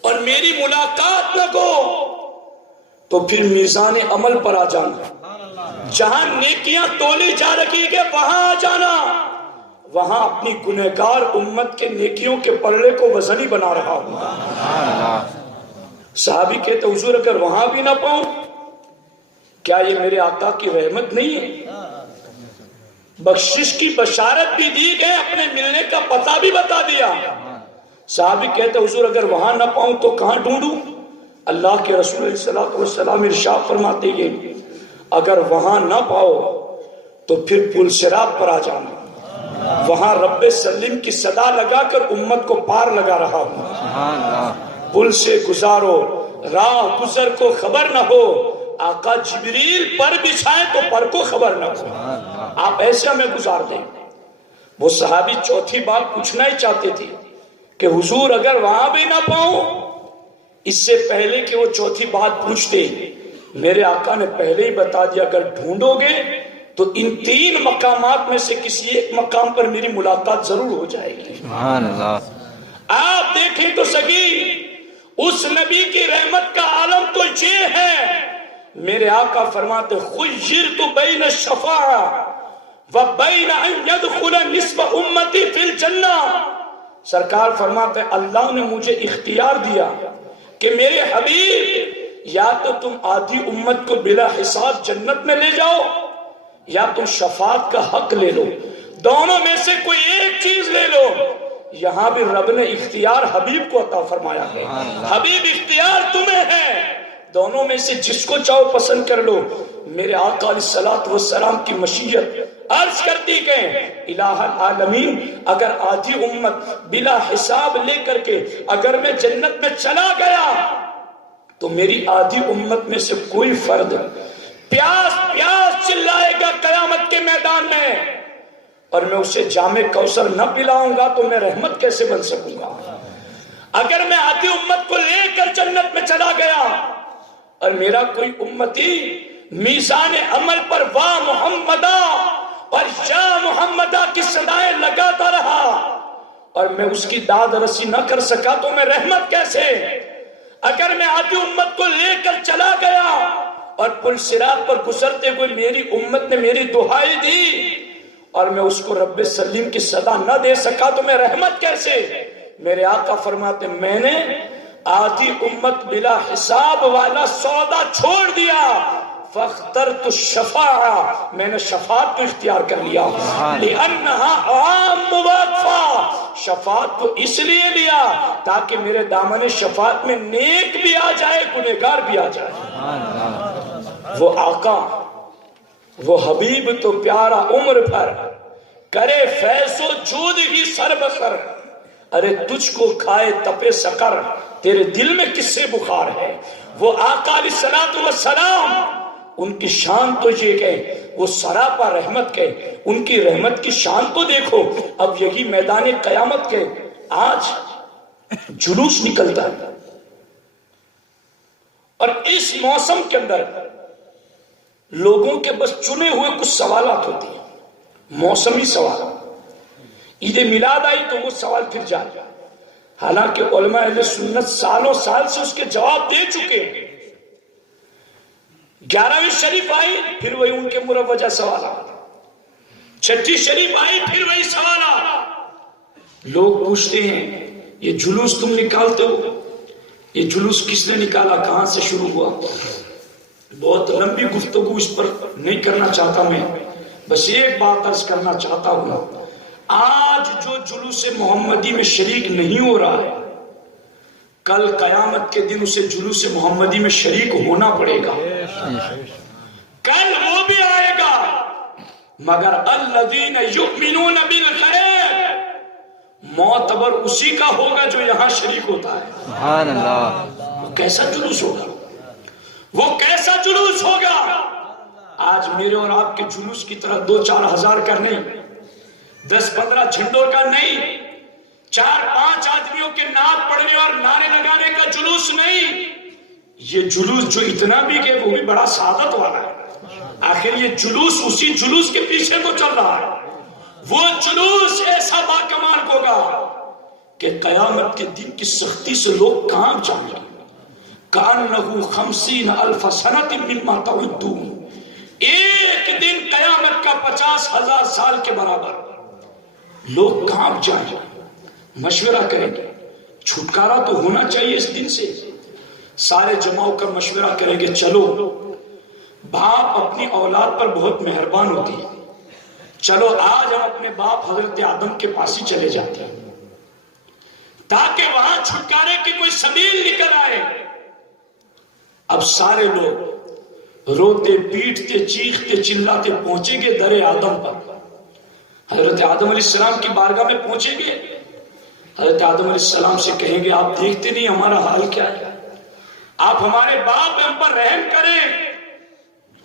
اور میری ملاقات نہ کو تو پھر میزان عمل پر آ جانا، جہاں نیکیاں تولی جا رہی ہے وہاں آ جانا، وہاں اپنی گنہگار امت کے نیکیوں کے پلڑے کو وزنی بنا رہا ہوں۔ صحابی کہتے حضور اگر وہاں بھی نہ پاؤں کیا یہ میرے آقا کی رحمت نہیں ہے؟ بخشش کی بشارت بھی دی گئے، اپنے ملنے کا پتہ بھی بتا دیا۔ صحابی کہتے حضور اگر وہاں نہ پاؤں تو کہاں ڈھونڈوں؟ اللہ کے رسول علیہ الصلوۃ والسلام ارشاد فرماتے ہیں اگر وہاں نہ پاؤ تو پھر پل صراط پر آ جانا، وہاں رب سلم کی صدا لگا کر امت کو پار لگا رہا ہوں۔ پل سے گزارو راہ گزر کو خبر نہ ہو، آقا جبریل پر بچھائیں تو پر کو خبر نہ ہو، آپ ایسے ہمیں گزار دیں۔ وہ صحابی چوتھی بات پوچھنا ہی چاہتے تھے کہ حضور اگر وہاں بھی نہ پاؤں، اس سے پہلے کہ وہ چوتھی بات پوچھتے میرے آقا نے پہلے ہی بتا دیا اگر ڈھونڈو گے تو ان 3 مقامات میں سے کسی ایک مقام پر میری ملاقات ضرور ہو جائے گی۔ سبحان اللہ۔ آپ دیکھیں تو صحیح اس نبی کی رحمت کا عالم تو یہ ہے، میرے آقا فرماتے خیرت بین الشفاعہ وبین ان يدخل نصف امتی فی الجنہ، سرکار فرماتے اللہ نے مجھے اختیار دیا کہ میرے حبیب یا تو تم آدھی امت کو بلا حساب جنت میں لے جاؤ یا تم شفاعت کا حق لے لو، دونوں میں سے کوئی ایک چیز لے لو۔ یہاں بھی رب نے اختیار حبیب کو عطا فرمایا ہے، حبیب اختیار تمہیں ہے، دونوں میں سے جس کو چاہو پسند کر لو۔ میرے آقا علیہ الصلوۃ والسلام کی مشیت عرض کرتی کہ الہ العالمین اگر آدھی امت بلا حساب لے کر کے اگر میں جنت میں چلا گیا تو میری آدھی امت میں سے کوئی فرد پیاس پیاس چلائے گا قیامت کے میدان میں، اور میں اسے جام کوثر نہ پلاؤں گا تو میں رحمت کیسے بن سکوں گا؟ اگر میں آدھی امت کو لے کر جنت میں چلا گیا اور میرا کوئی امتی میزان عمل پر واہ محمدہ اور یا محمدہ کی صدائیں لگاتا رہا اور میں اس کی داد رسی نہ کر سکا تو میں رحمت کیسے؟ اگر میں آدھی امت کو لے کر چلا گیا اور پل صراط پر گزرتے ہوئے میری امت نے میری دعائی دی اور میں اس کو رب سلیم کی صدا نہ دے سکا تو میں رحمت کیسے؟ میرے آقا فرماتے میں نے آدھی امت بلا حساب والا سودا چھوڑ دیا، فاخترت الشفاعہ، میں نے شفاعت کو اختیار کر لیا، لأنها عام واقفہ، شفاعت کو اس لیے لیا تاکہ میرے دامن شفاعت میں نیک بھی آ جائے گنہگار بھی آ جائے۔ وہ آقا، وہ حبیب تو پیارا عمر بھر کرے فیض و جود ہی سر بسر، ارے تجھ کو کھائے تپے سقر، تیرے دل میں کس سے بخار ہے۔ وہ آقا علیہ السلام، ان کی شان تو یہ کہ وہ سراپا رحمت کے، ان کی رحمت کی شان تو دیکھو۔ اب یہی میدان قیامت کے آج جلوس نکلتا ہے، اور اس موسم کے اندر لوگوں کے بس چنے ہوئے کچھ سوالات ہوتے ہیں، موسمی سوال۔ عید میلاد آئی تو وہ سوال پھر جائے، حالانکہ علماء اہل سنت سالوں سال سے اس کے جواب دے چکے ہیں۔ 11ویں شریف آئی پھر وہی ان کے مروجہ سوالات، چھٹی شریف آئی پھر وہی سوالات۔ لوگ پوچھتے ہیں یہ جلوس تم نکالتے ہو، یہ جلوس کس نے نکالا، کہاں سے شروع ہوا؟ بہت لمبی گفتگو اس پر نہیں کرنا چاہتا میں، بس ایک بات عرض کرنا چاہتا ہوں۔ آج جو جلوس محمدی میں شریک نہیں ہو رہا ہے، کل قیامت کے دن اسے جلوس محمدی میں شریک ہونا پڑے گا، کل وہ بھی آئے گا، مگر الذین یؤمنون بالغیب، معتبر اسی کا ہوگا جو یہاں شریک ہوتا ہے۔ سبحان اللہ۔ وہ کیسا جلوس ہوگا، وہ کیسا جلوس ہوگا؟ آج میرے اور آپ کے جلوس کی طرح 2-4 ہزار کا نہیں، 10-15 جھنڈوں کا نہیں، 4-5 آدمیوں کے نعت پڑھنے اور نعرے لگانے کا جلوس نہیں۔ یہ جلوس جو اتنا بھی کہ وہ بھی بڑا سعادت والا ہے، آخر یہ جلوس اسی جلوس کے پیچھے تو چل رہا ہے۔ وہ جلوس ایسا باکمال ہوگا کہ قیامت کے دن کی سختی سے لوگ کانپ جائیں گے۔ کأنہ 50,000 سنۃ مما تعدون، ایک دن قیامت کا 50,000 سال کے برابر، لوگ کانپ جائیں گے، مشورہ کریں گے۔ چھٹکارا تو ہونا چاہیے اس دن سے، سارے جمع ہو کر مشورہ کریں گے۔ چلو، باپ اپنی اولاد پر بہت مہربان ہوتی ہے، چلو آج ہم اپنے باپ حضرت آدم کے پاس ہی چلے جاتے ہیں تاکہ وہاں چھٹکارے کی کوئی سبیل نکل آئے۔ اب سارے لوگ روتے پیٹتے چیختے چلاتے پہنچیں گے در آدم پر، حضرت آدم علیہ السلام کی بارگاہ میں پہنچیں گے۔ حضرت آدم علیہ السلام سے کہیں گے آپ دیکھتے نہیں ہمارا حال کیا ہے، آپ ہمارے باپ ہم پر رحم کریں۔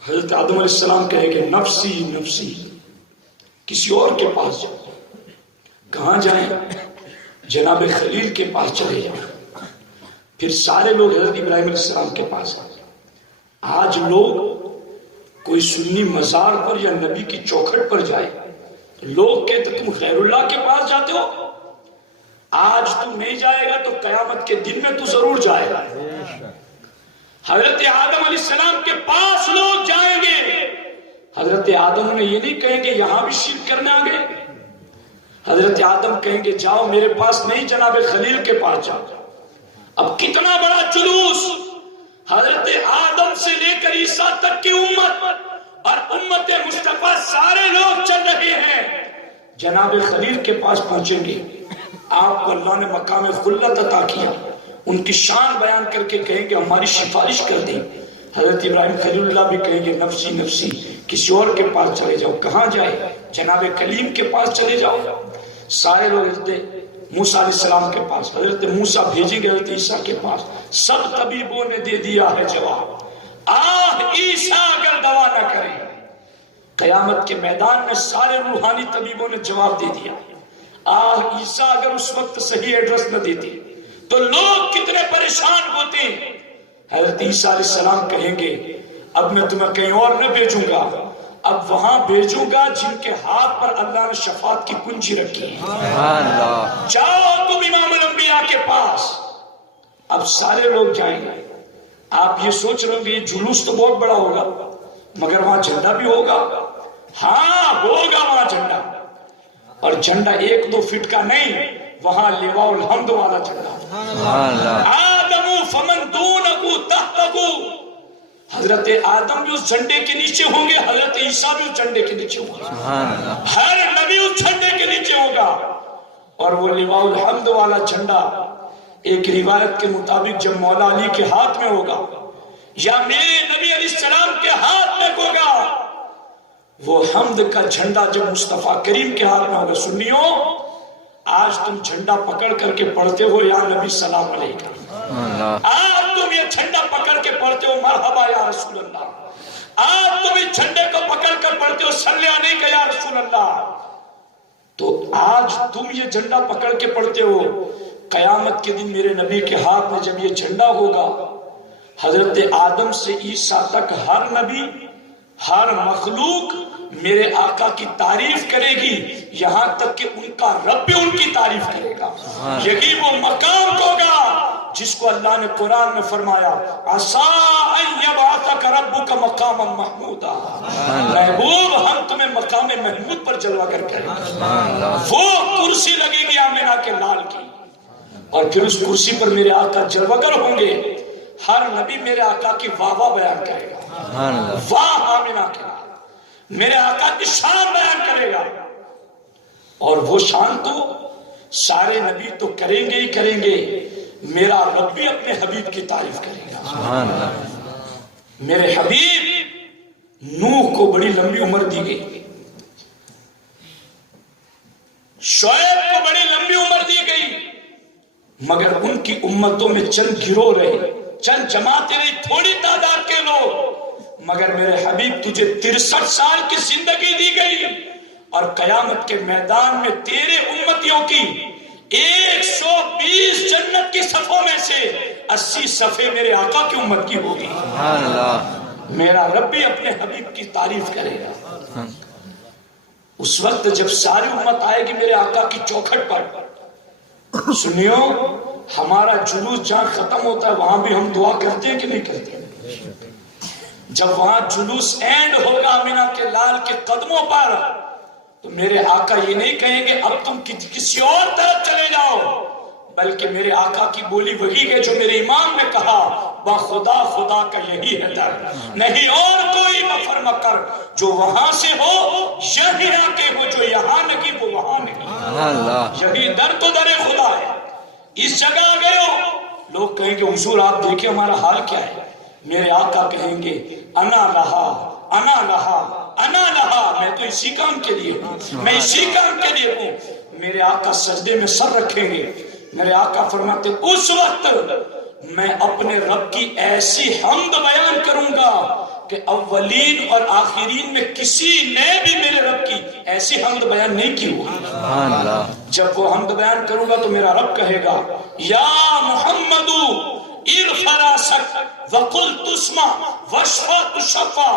حضرت آدم علیہ السلام کہیں گے نفسی نفسی، کسی اور کے پاس جائیں۔ کہاں جائیں؟ جناب خلیل کے پاس چلے جائیں۔ پھر سارے لوگ حضرت ابراہیم علیہ السلام کے پاس آئے۔ آج لوگ کوئی سنی مزار پر یا نبی کی چوکھٹ پر جائے، لوگ کہتے تم غیر اللہ کے پاس جاتے ہو، آج تم نہیں جائے گا تو قیامت کے دن میں تو ضرور جائے گا۔ حضرت آدم علیہ السلام کے پاس لوگ جائیں گے، حضرت آدم نے یہ نہیں کہیں گے یہاں بھی شرک کرنے آ گئے، حضرت آدم کہیں گے جاؤ میرے پاس نہیں، جناب خلیل کے پاس جاؤ۔ اب کتنا بڑا جلوس، حضرت آدم سے لے کر عیسیٰ تک کی امت اور امت مصطفیٰ سارے لوگ چل رہے ہیں، جناب خلیل کے پاس پہنچیں گے۔ آپ کو اللہ نے مقام خلت عطا کیا، ان کی شان بیان کر کے کہیں گے ہماری سفارش کر دیں۔ حضرت ابراہیم خلیل اللہ بھی کہیں گے نفسی نفسی، کسی اور کے پاس چلے جاؤ۔ کہاں جائے؟ جناب کلیم کے پاس چلے جاؤ۔ سارے لوگ حضرت موسیٰ علیہ السلام کے پاس، حضرت موسیٰ بھیجیں گے حضرت عیسیٰ کے پاس۔ سب طبیبوں نے دے دیا ہے جواب، آہ عیسیٰ اگر دوا نہ کریں۔ قیامت کے میدان میں سارے روحانی طبیبوں نے جواب دے دیا، آہ عیسیٰ اگر اس وقت صحیح ایڈریس نہ دیتے تو لوگ کتنے پریشان ہوتے ہیں۔ حضرت عیسیٰ علیہ السلام کہیں گے اب میں تمہیں کہیں اور نہ بھیجوں گا، اب وہاں بھیجوں گا جن کے ہاتھ پر اللہ نے شفاعت کی کنجی رکھی ہے۔ جاؤ تم امام الانبیاء کے پاس۔ اب سارے لوگ جائیں گے۔ آپ یہ سوچ رہے ہوں گے یہ جلوس تو بہت بڑا ہوگا، مگر وہاں جھنڈا بھی ہوگا۔ ہاں ہوگا وہاں جھنڈا، اور جھنڈا 1-2 فٹ کا نہیں، وہاں لیواء الحمد والا جھنڈا۔ آدم فمن دونہ تحتہ، حضرت آدم بھی اس جھنڈے کے نیچے ہوں گے، حضرت عیسیٰ بھی اس جھنڈے کے نیچے ہوں گے، ہر نبی اس جھنڈے کے نیچے ہوگا۔ اور وہ لواء الحمد والا جھنڈا ایک روایت کے مطابق جب مولا علی کے ہاتھ میں ہوگا یا میرے نبی علیہ السلام کے ہاتھ میں ہوگا، وہ حمد کا جھنڈا جب مصطفیٰ کریم کے ہاتھ میں ہوگا، سنیو آج تم جھنڈا پکڑ کر کے پڑھتے ہو یا نبی سلام علیکم، آج تم یہ جھنڈا پکڑ کے پڑھتے ہو مرحبا یا رسول اللہ، آج تم اس جھنڈے کو پکڑ کر پڑھتے ہو صلی علیک یا رسول اللہ، تو آج تم یہ جھنڈا پکڑ کے پڑھتے ہو۔ قیامت کے دن میرے نبی کے ہاتھ میں جب یہ جھنڈا ہوگا، حضرت آدم سے عیسیٰ تک ہر نبی ہر مخلوق میرے آقا کی تعریف کرے گی، یہاں تک کہ ان کا رب بھی ان کی تعریف کرے گا۔ یہی وہ مقام ہوگا جس کو اللہ نے قرآن میں فرمایا عَسَىٰ أَن يَبْعَثَكَ رَبُّكَ مَقَامًا مَحْمُودًا، محبوب ہم تمہیں مقام محمود پر جلوہ کر کریں گے۔ وہ کرسی لگے گی آمنہ کے لال کی، اور پھر اس کرسی پر میرے آقا جلوہ گر ہوں گے، ہر نبی میرے آقا کی واہ واہ بیان کرے گا، واہ آمنہ کے لال، میرے آقا کی شان بیان کرے گا، اور وہ شان تو سارے نبی تو کریں گے ہی کریں گے، میرا رب بھی اپنے حبیب کی تعریف کرے گا۔ میرے حبیب نوح کو بڑی لمبی عمر دی گئی، شعیب کو بڑی لمبی عمر دی گئی، مگر ان کی امتوں میں چند گروہ رہے، چند جماعتیں رہی، تھوڑی تعداد کے لوگ، مگر میرے حبیب تجھے 63 سال کی زندگی دی گئی، اور قیامت کے میدان میں تیرے امتیوں کی 120 جنت کی صفوں میں سے 80 صفیں میرے آقا کی امت کی ہوگی۔ میرا رب بھی اپنے حبیب کی تعریف کرے گا۔ اس وقت جب ساری امت آئے گی میرے آقا کی چوکھٹ پر، سنیو ہمارا جلوس جہاں ختم ہوتا ہے وہاں بھی ہم دعا کرتے ہیں کہ نہیں کرتے؟ جب وہاں جلوس اینڈ ہوگا آمنہ کے لال کے قدموں پر، تو میرے آقا یہ نہیں کہیں گے اب تم کسی اور طرف چلے جاؤ، بلکہ میرے آقا کی بولی وہی ہے جو میرے امام نے کہا با خدا خدا کا یہی ہے در، نہیں اور کوئی مفر مکر، جو وہاں سے ہو یہاں کے ہو، جو یہاں نہیں وہ وہاں نہیں، یہی در تو در خدا ہے۔ اس جگہ گئے ہو، لوگ کہیں گے حضور آپ دیکھیں ہمارا حال کیا ہے، میرے آقا کہیں گے انا لہا انا لہا انا لہا، میں تو اسی کام کے لیے ہوں، میں اسی کام کے لیے ہوں۔ میرے آقا سجدے میں سر رکھیں گے، میرے آقا فرماتے اس وقت میں اپنے رب کی ایسی حمد بیان کروں گا کہ اولین اور آخرین میں کسی نے بھی میرے رب کی ایسی حمد بیان نہیں کی ہوگی۔ جب وہ حمد بیان کروں گا تو میرا رب کہے گا یا محمد ارفع راسک وقل تسمع واشفع تشفع،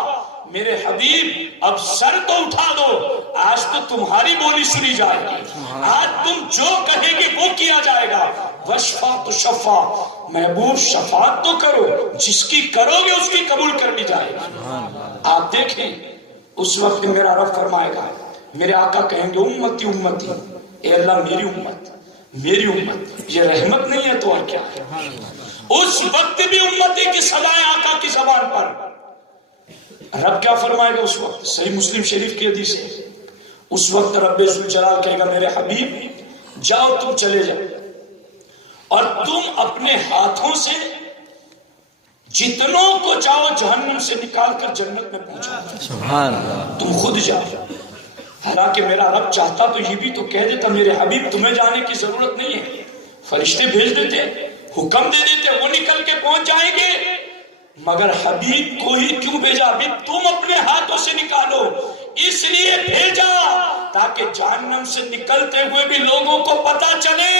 میرے حبیب اب سر تو اٹھا دو، آج تو تمہاری بولی سنی جائے گی، آج تم جو کہے گے وہ کیا جائے گا، واشفع تشفع، محبوب شفاعت تو کرو، جس کی کرو گے اس کی قبول کر لی جائے گی۔ آپ دیکھیں اس وقت میرا رب فرمائے گا، میرے آقا کہیں گے امتی امتی، اے اللہ میری امت میری امت، یہ رحمت نہیں ہے تو اور کیا ہے؟ اس وقت بھی امتی کی صدائیں آقا کی زبان پر۔ رب کیا فرمائے گا اس وقت؟ صحیح مسلم شریف کی حدیث ہے، اس وقت رب ذوالجلال کہے گا میرے حبیب جاؤ تم چلے جاؤ، اور تم اپنے ہاتھوں سے جتنوں کو چاہو جہنم سے نکال کر جنت میں پہنچاؤ، تم خود جاؤ۔ حالانکہ میرا رب چاہتا تو یہ بھی تو کہہ دیتا میرے حبیب تمہیں جانے کی ضرورت نہیں ہے، فرشتے بھیج دیتے، حکم دے دیتے، وہ نکل کے پہنچ جائیں گے، مگر حبیب کو ہی کیوں بھیجا؟ حبیب تم اپنے ہاتھوں سے نکالو، اس لیے بھیجا تاکہ جہنم سے نکلتے ہوئے بھی لوگوں کو پتا چلے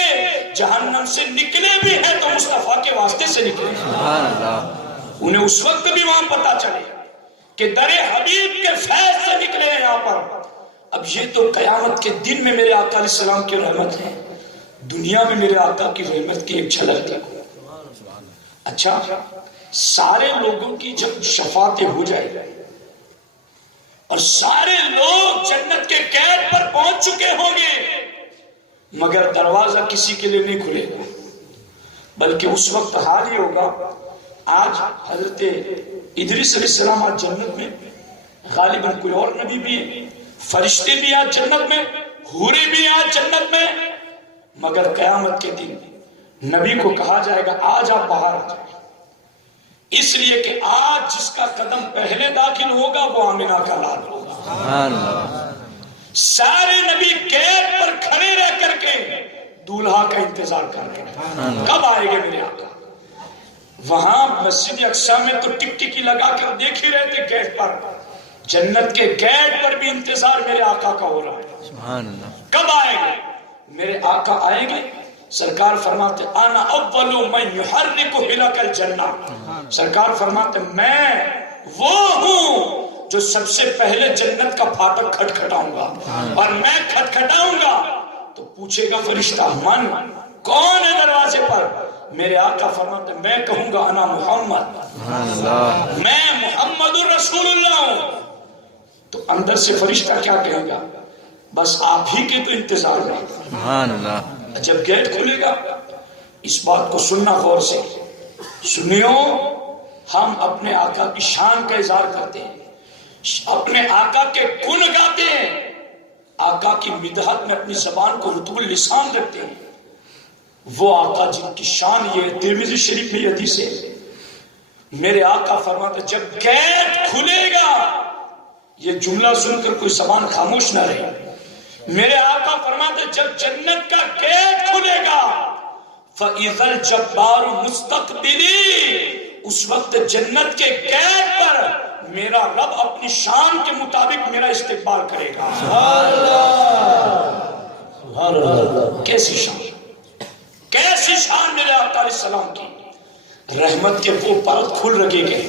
جہنم سے نکلے بھی ہیں تو مصطفیٰ کے واسطے سے نکلے، انہیں اس وقت بھی وہاں پتا چلے کہ در حبیب کے فیض سے نکلے ہیں یہاں پر۔ اب یہ تو قیامت کے دن میں میرے آقا علیہ السلام کی رحمت ہے، دنیا میں میرے آقا کی رحمت کی ایک جھلک دیکھو۔ اچھا سارے لوگوں کی جب شفاعتیں ہو جائے اور سارے لوگ جنت کے قید پر پہنچ چکے ہوں گے، مگر دروازہ کسی کے لیے نہیں کھلے گا، بلکہ اس وقت حال ہی ہوگا۔ آج حضرت ادریس علیہ السلام آج جنت میں، غالباً کوئی اور نبی بھی ہے، فرشتے بھی آج جنت میں، حوریں بھی آج جنت میں، مگر قیامت کے دن نبی کو کہا جائے گا آج آپ باہر آ جائیں، اس لیے کہ آج جس کا قدم پہلے داخل ہوگا وہ آمنہ کا لال ہوگا۔ سارے نبی گیٹ پر کھڑے رہ کر کے دولہا کا انتظار کر رہے ہیں، کب آئے گے میرے آقا؟ وہاں مسجد اقصی میں تو ٹک ٹکی لگا کر دیکھ ہی رہے تھے گیٹ پر، جنت کے گیٹ پر بھی انتظار میرے آقا کا ہو رہا ہے، کب آئے گے میرے آقا؟ آئیں گے، سرکار فرماتے انا اول من یحرک حلق الجنہ، سرکار فرماتے میں وہ ہوں جو سب سے پہلے جنت کا پھاٹک کھٹکھٹاؤں گا، اور میں کھٹکھٹاؤں گا تو پوچھے گا فرشتہ من، کون ہے دروازے پر؟ میرے آقا فرماتے میں کہوں گا انا محمد، میں محمد الرسول اللہ ہوں، تو اندر سے فرشتہ کیا کہے گا؟ بس آپ ہی کے تو انتظار میں۔ جب گیٹ کھلے گا اس بات کو سننا غور سے، سنیو، ہم اپنے آقا کی شان کا اظہار کرتے ہیں، اپنے آقا کے گن گاتے ہیں، آقا کی مدحت میں اپنی زبان کو رطب اللسان رکھتے ہیں، وہ آقا جن کی شان یہ ہے۔ ترمذی شریف میں یہ حدیث ہے، میرے آقا فرماتے جب گیٹ کھلے گا، یہ جملہ سن کر کوئی زبان خاموش نہ رہے، میرے آقا فرماتے جب جنت کا گیٹ کھلے گا فَإِذَا الْجَبَّارُ مُسْتَقْبِلِي، اس وقت جنت کے گیٹ پر میرا رب اپنی شان کے مطابق میرا استقبال کرے گا۔ سبحان اللہ، کیسی شان، کیسی شان میرے آقا علیہ السلام کی۔ رحمت کے وہ پرت کھل رکھے گئے،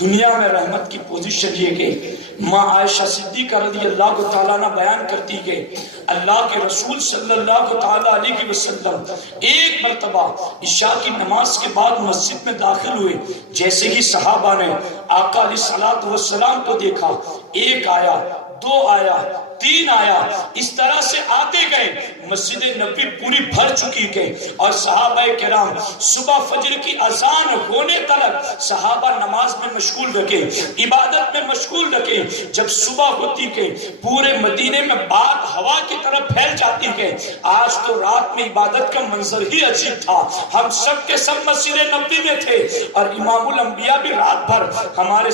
دنیا میں رحمت کی پوزیشن یہ گئی۔ ماں عائشہ صدیقہ رضی اللہ تعالیٰ عنہ بیان کرتی کہ اللہ کے رسول صلی اللہ تعالیٰ علیہ وسلم ایک مرتبہ عشاء کی نماز کے بعد مسجد میں داخل ہوئے، جیسے ہی صحابہ نے آقا علیہ السلام کو دیکھا، ایک آیا، دو آیا، تین آیا، اس طرح سے آتے گئے، مسجد نبوی پوری بھر چکی گئی، اور صحابہ کرام صبح فجر کی اذان ہونے تک صحابہ نماز میں مشغول رکھے، عبادت میں مشغول رکھے۔ جب صبح ہوتی گئی پورے مدینے میں بات ہوا کی طرف پھیل جاتی گئی۔ آج تو رات میں عبادت کا منظر ہی عجیب تھا، ہم سب کے سب مسجد نبوی میں تھے، اور امام الانبیاء بھی رات بھر ہمارے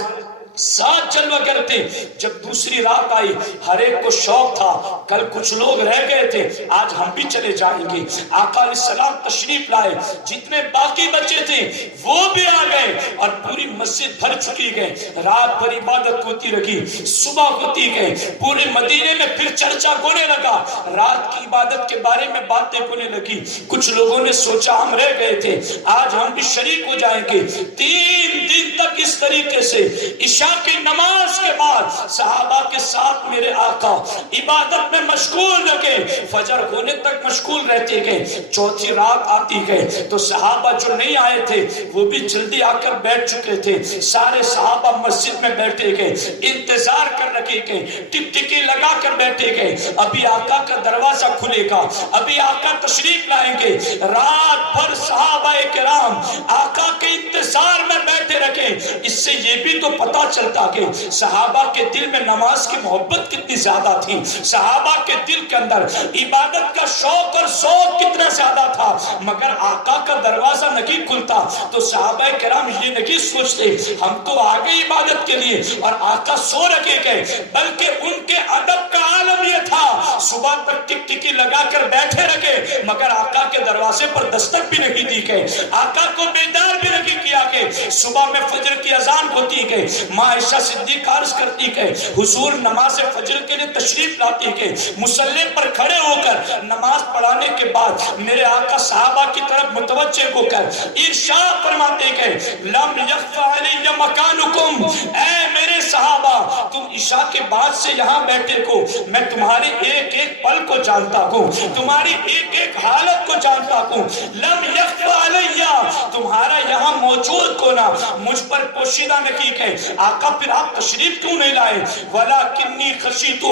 ساتھ جلوہ کرتے۔ جب دوسری رات آئی، ہر ایک کو شوق تھا، کل کچھ لوگ رہ گئے تھے، آج ہم بھی چلے جائیں گے۔ آقا علیہ السلام تشریف لائے، جتنے باقی بچے تھے وہ بھی آ گئے، اور پوری مسجد بھر چکی گئے۔ رات بھر عبادت ہوتی رہی، صبح ہوتی گئی، پورے مدینے میں پھر چرچا ہونے لگا، رات کی عبادت کے بارے میں باتیں ہونے لگی۔ کچھ لوگوں نے سوچا ہم رہ گئے تھے، آج ہم بھی شریک ہو جائیں گے۔ 3 دن تک اس طریقے سے عشاء کی نماز کے بعد صحابہ کے ساتھ میرے آقا عبادت میں مشغول رکھے، فجر ہونے تک مشغول رہتے گئے۔ چوتھی رات آتی گئے تو صحابہ جو نہیں آئے تھے وہ بھی جلدی آ کر بیٹھ چکے تھے، سارے صحابہ مسجد میں بیٹھے گئے، انتظار کر رکھے گئے، ٹک ٹکی لگا کر بیٹھے گئے، ابھی آقا کا دروازہ کھلے گا، ابھی آقا تشریف لائیں گے۔ رات بھر صحابہ کرام آقا کے انتظار میں بیٹھے رکھے۔ اس سے یہ بھی تو پتا چلتا کہ صحابہ کے دل میں نماز کی محبت کتنی زیادہ تھی، صحابہ کے دل کے اندر عبادت کا شوق اور ذوق کتنا زیادہ تھا۔ مگر آقا کا دروازہ نہیں کھلتا تو صحابہ کرام یہ نہیں سوچتے ہم تو آ گئے عبادت کے لیے اور آقا سو رکھے گئے، بلکہ ان کے ادب کا عالم یہ تھا صبح تک ٹک ٹکی لگا کر بیٹھے رکھے، مگر آقا کے دروازے پر دستک بھی نہیں دی گئے، آقا کو بیدار بھی نہیں کیا کہ صبح میں فجر کی اذان ہوتی گئی۔ ماں عائشہ صدیقہ عرض کرتی کہ حضور نماز فجر کے لیے تشریف لاتی کہ مصلی پر کھڑے ہو کر نماز پڑھانے کے بعد میرے آقا صحابہ کی طرف متوجہ ہو کر ارشاد فرماتے کہ لم یخف علی مکانکم، اے میرے صحابہ تم عشاء کے بعد سے یہاں بیٹھے کو، میں تمہارے ایک ایک پل کو جانتا ہوں، تمہاری ایک ایک حالت کو جانتا ہوں۔ لم یخفى علیہ، تمہارا یہاں موجود کونا مجھ پر پوشیدہ نہیں ہے۔ آقا پھر آپ تشریف کیوں نہیں لائے؟ وَلَكِنِّي خَشِيتُ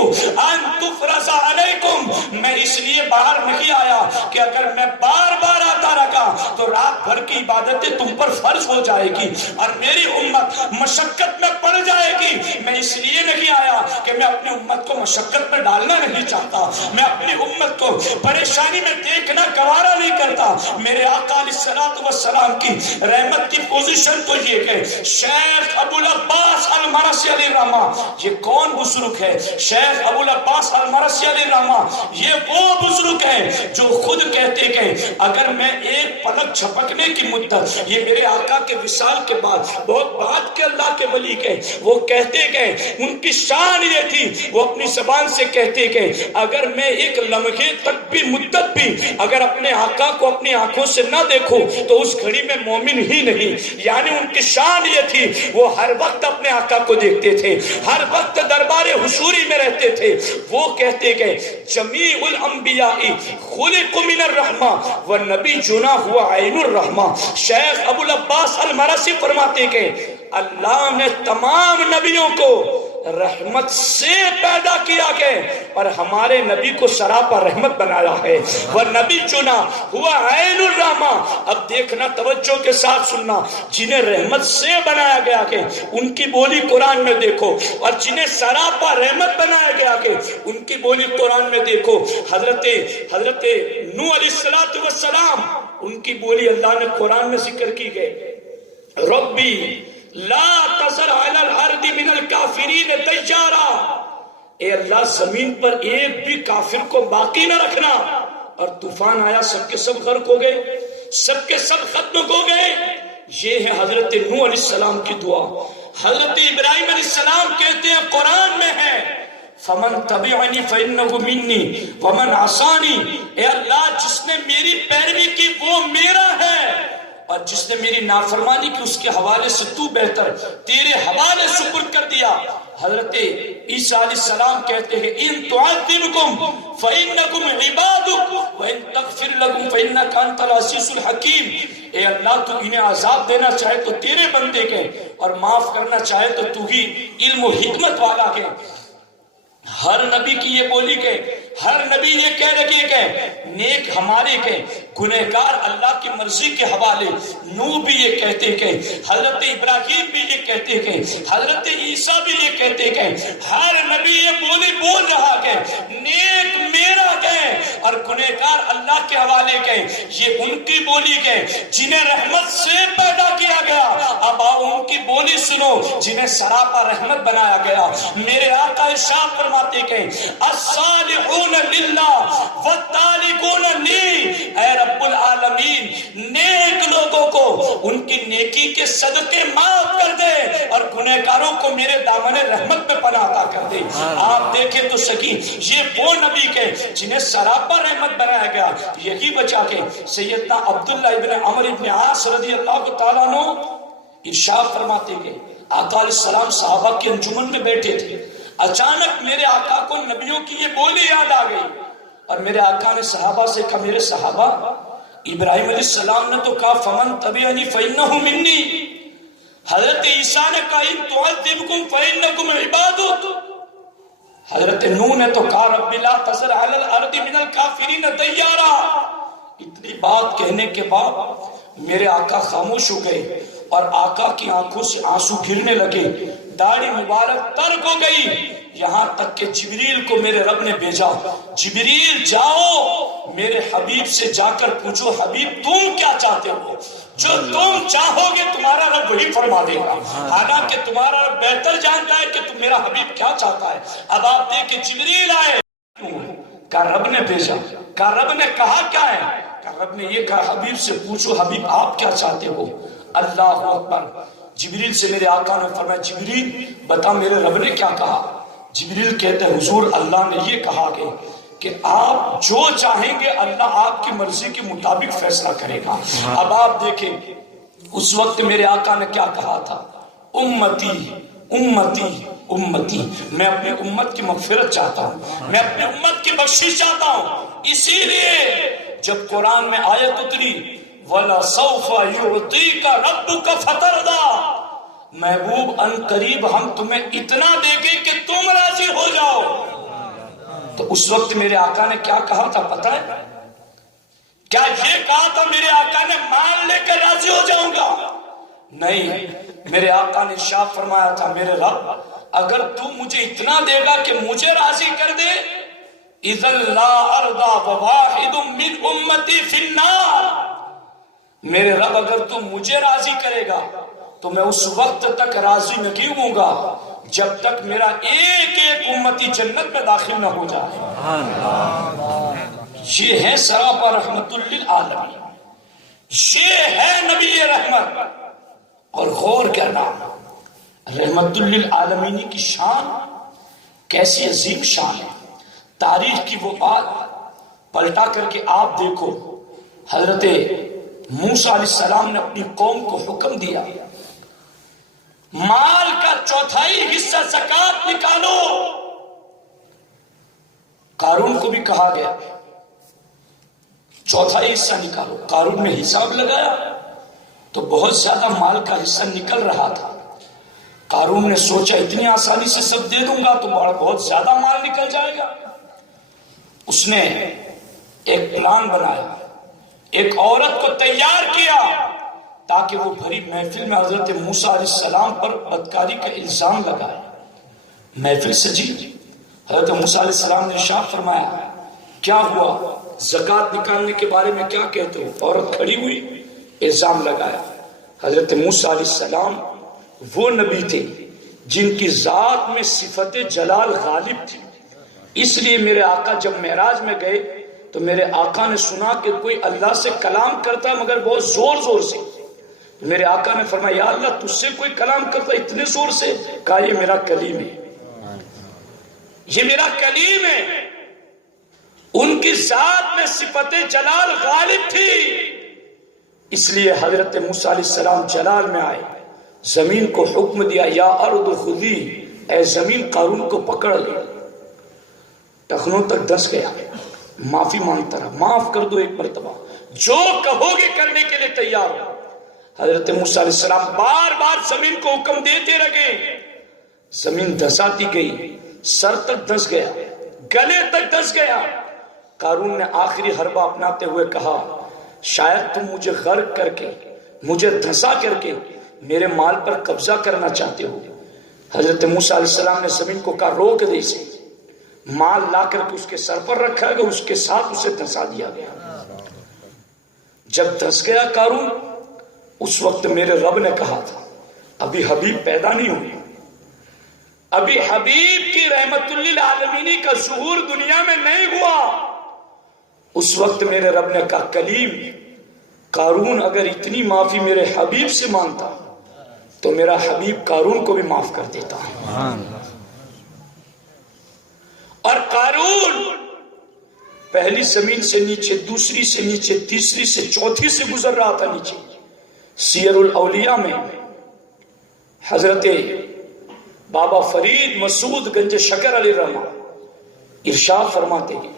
أَن تُفْرَضَ عَلَيْكُمْ، میں اس لیے باہر نہیں آیا کہ اگر میں بار بار آتا رکھا تو رات بھر کی عبادتیں تم پر فرض ہو جائے گی اور میری امت مشقت میں پڑ جائے گی۔ میں اس لیے نہیں آیا کہ میں اپنی امت کو مشقت میں ڈالنا نہیں چاہتا، میں اپنی امت کو پریشانی میں دیکھنا گوارا نہیں کرتا۔ میرے آقا علیہ السلام کی رحمت کی پوزیشن تو یہ ہے۔ شیخ ابو العباس المرسی علیہ الرحمہ، یہ کون بزرگ ہے؟ شیخ ابو العباس المرسی علیہ الرحمہ یہ وہ بزرگ ہے جو خود کہتے کہ اگر میں ایک پلک جھپکنے کی مدت، یہ میرے آقا کے وصال کے بعد بہت بعد کے اللہ کے ولی کے، وہ کہتے کہ ان کی شان یہ تھی، وہ اپنی زبان سے کہتے کہ اگر میں ایک لمحے تک بھی مدت بھی اگر اپنے آقا کو اپنی آنکھوں سے نہ دیکھوں تو اس گھڑی میں مومن ہی نہیں۔ یعنی ان کی شان یہ تھی، وہ ہر وقت اپنے آقا کو دیکھتے تھے، ہر وقت دربار حضوری میں رہتے تھے۔ وہ کہتے کہ جمیع الانبیاء خلق من الرحمہ والنبی جنا ہوا عین الرحمہ۔ شیخ ابو العباس المرسی فرماتے کہ اللہ نے تمام نبیوں کو رحمت سے پیدا کیا گئے اور ہمارے نبی کو سراپا رحمت بنایا ہے۔ والنبی چنا ہوا عین الرحمہ۔ اب دیکھنا، توجہ کے ساتھ سننا، جنہیں رحمت سے بنایا گیا کہ ان کی بولی قرآن میں دیکھو، اور جنہیں سراپا رحمت بنایا گیا کہ ان کی بولی قرآن میں دیکھو۔ حضرت نوح علیہ السلام، ان کی بولی اللہ نے قرآن میں ذکر کی گئے، ربی لا تذر علی الارض من الکافرین دیارا، اے اللہ زمین پر ایک بھی کافر کو باقی نہ رکھنا۔ اور طوفان آیا، سب کے سب غرق ہو گئے، سب کے سب ختم ہو گئے۔ یہ ہے حضرت نوح علیہ السلام کی دعا۔ حضرت ابراہیم علیہ السلام کہتے ہیں قرآن میں ہے فمن تبعنی فإنہ منی ومن عصانی، اے اللہ جس نے میری پیروی کی وہ میرا ہے، اور جس نے میری نافرمانی کی اس کے حوالے سے تو بہتر، تیرے حوالے سپرد کر دیا۔ حضرت عیسیٰ علیہ السلام کہتے ہیں ان تعذبکم فإنکم عبادک وإن تغفر لکم فإنک انت العزیز الحکیم، اے اللہ تو انہیں عذاب دینا چاہے تو تیرے بندے کے، اور معاف کرنا چاہے تو تو ہی علم و حکمت والا کے۔ ہر نبی کی یہ بولی کہ ہر نبی یہ کہہ رہی ہے کہ نیک ہمارے کے، گنہگار اللہ کی مرضی کے حوالے۔ نوح بھی یہ کہتے کہ، حضرت ابراہیم بھی یہ کہتے کہ، حضرت عیسیٰ بھی یہ کہتے کہ ہر نبی یہ بولی بول رہا کہ نیک میرا کہ اور گنہگار اللہ کے حوالے کہ۔ یہ ان کی بولی کہ جنہیں رحمت سے پیدا کیا گیا۔ اب آؤ ان کی بولی سنو جنہیں سراپا رحمت بنایا گیا۔ میرے آقا ارشاد فرماتے کہ الصالحون للہ والتالقون لی، اے رب العالمین نیک لوگوں کو ان کی نیکی کے صدقے معاف کر دے اور گنہگاروں کو میرے دامن رحمت میں پناہ عطا کر دے۔ آپ دیکھیں تو سکی، یہ وہ نبی کے جنہیں سراپا رحمت بنایا گیا۔ یہی وجہ کہ سیدنا عبداللہ ابن عمر ابن عاص رضی اللہ تعالیٰ عنہ ارشاد فرماتے کہ آقا علیہ السلام صحابہ کے انجمن میں بیٹھے تھے، اچانک میرے آقا کو نبیوں کی یہ بولی یاد آ گئی، اور میرے آقا نے صحابہ سے کہا میرے صحابہ، ابراہیم علیہ السلام نے تو کہا فمن تبعنی فإنہ منی، حضرت عیسیٰ نے کہا ان تعذبکم فإنکم عبادک، حضرت نوح نے تو کہا رب لا تذر علی الارض من الکافرین دیارا۔ اتنی بات کہنے کے بعد میرے آقا خاموش ہو گئے اور آقا کی آنکھوں سے آنسو گرنے لگے، داڑھی مبارک ترک ہو گئی، یہاں تک کہ جبریل کو میرے رب نے بھیجا، جبریل جاؤ میرے حبیب سے جا کر پوچھو حبیب تم کیا چاہتے ہو، جو تم چاہو گے تمہارا رب وہی فرما دے گا، حالانکہ تمہارا رب بہتر جانتا ہے کہ تم میرا حبیب کیا چاہتا ہے۔ اب آپ دیکھیں جبریل آئے، کہا رب نے بھیجا، کہا رب نے کہا کیا ہے، کہا رب نے یہ کہا حبیب سے پوچھو حبیب آپ کیا چاہتے ہو۔ اللہ اکبر، جبریل سے میرے آقا نے فرمایا جبریل بتا میرے رب نے کیا کہا۔ جبریل کہتے ہیں حضور اللہ نے یہ کہا کہ آپ جو چاہیں گے اللہ آپ کی مرضی کے مطابق فیصلہ کرے گا۔ اب آپ دیکھیں اس وقت میرے آقا نے کیا کہا تھا، امتی امتی امتی، میں اپنی امت کی مغفرت چاہتا ہوں، میں اپنی امت کی بخشش چاہتا ہوں۔ اسی لیے جب قرآن میں آیت اتری وَلَسَوْفَ يُعْطِيكَ رَبُّكَ فَتَرْضَىٰ، محبوب ان قریب ہم تمہیں اتنا دے گے کہ تم راضی ہو جاؤ، تو اس وقت میرے آقا نے کیا کہا تھا پتہ ہے؟ کیا یہ کہا تھا میرے آقا نے مان لے کر راضی ہو جاؤں گا؟ نہیں، میرے آقا نے ارشاد فرمایا تھا میرے رب اگر تو مجھے اتنا دے گا کہ مجھے راضی کر دے اِذَن لَا أَرْضَىٰ وَوَاحِدٌ مِّنْ أُمَّتِي فِي النَّارِ، میرے رب اگر تو مجھے راضی کرے گا تو میں اس وقت تک راضی نہیں ہوں گا جب تک میرا ایک ایک امتی جنت میں داخل نہ ہو جائے۔ یہ ہے سراپا رحمت للعالمین، یہ ہے نبی رحمت۔ اور غور کرنا رحمت للعالمین کی شان کیسی عظیم شان ہے۔ تاریخ کی وہ بات پلٹا کر کے آپ دیکھو، حضرت موسیٰ علیہ السلام نے اپنی قوم کو حکم دیا مال کا چوتھائی حصہ زکوٰۃ نکالو۔ قارون کو بھی کہا گیا چوتھائی حصہ نکالو۔ قارون نے حساب لگایا تو بہت زیادہ مال کا حصہ نکل رہا تھا۔ قارون نے سوچا اتنی آسانی سے سب دے دوں گا تو بہت زیادہ مال نکل جائے گا۔ اس نے ایک پلان بنایا، ایک عورت کو تیار کیا تاکہ وہ بھری محفل میں حضرت موسیٰ علیہ السلام پر بدکاری کا الزام لگائے۔ محفل سجی، حضرت موسیٰ علیہ السلام نے ارشاد فرمایا کیا ہوا، زکوٰۃ نکالنے کے بارے میں کیا کہتے ہو؟ عورت کھڑی ہوئی، الزام لگایا۔ حضرت موسیٰ علیہ السلام وہ نبی تھے جن کی ذات میں صفت جلال غالب تھی، اس لیے میرے آقا جب معراج میں گئے تو میرے آقا نے سنا کہ کوئی اللہ سے کلام کرتا مگر بہت زور زور سے۔ میرے آقا نے فرمایا یا اللہ تجھ سے کوئی کلام کرتا اتنے زور سے؟ کہا یہ میرا کلیم ہے، یہ میرا کلیم ہے۔ ان کی ذات میں صفت جلال غالب تھی، اس لیے حضرت موسیٰ علیہ السلام جلال میں آئے، زمین کو حکم دیا یا ارض خودی، اے زمین قارون کو پکڑ لے۔ ٹخنوں تک دس گیا، معافی مانگتا رہا، معاف کر دو ایک مرتبہ، جو کہو گے کرنے کے لیے تیار ہو۔ حضرت موسیٰ علیہ السلام بار بار زمین کو حکم دیتے رہے، زمین دھساتی گئی، سر تک دھس گیا، گلے تک دھس گیا۔ قارون نے آخری حربہ اپناتے ہوئے کہا شاید تم مجھے غرق کر کے، مجھے دھسا کر کے میرے مال پر قبضہ کرنا چاہتے ہو۔ حضرت موسیٰ علیہ السلام نے زمین کو کہا روک دے اسے، مال لا کر کے اس کے سر پر رکھا گیا، اس کے ساتھ اسے دھسا دیا گیا۔ جب دھس گیا قارون، اس وقت میرے رب نے کہا تھا ابھی حبیب پیدا نہیں ہوئی، ابھی حبیب کی رحمت للعالمین کا ظہور دنیا میں نہیں ہوا۔ اس وقت میرے رب نے کہا کلیم قارون اگر اتنی معافی میرے حبیب سے مانتا تو میرا حبیب قارون کو بھی معاف کر دیتا۔ اور قارون پہلی زمین سے نیچے، دوسری سے نیچے، تیسری سے چوتھی سے گزر رہا تھا نیچے۔ سیر الاولیاء میں حضرت بابا فرید مسعود گنج شکر علیہ الرحمہ ارشاد فرماتے ہیں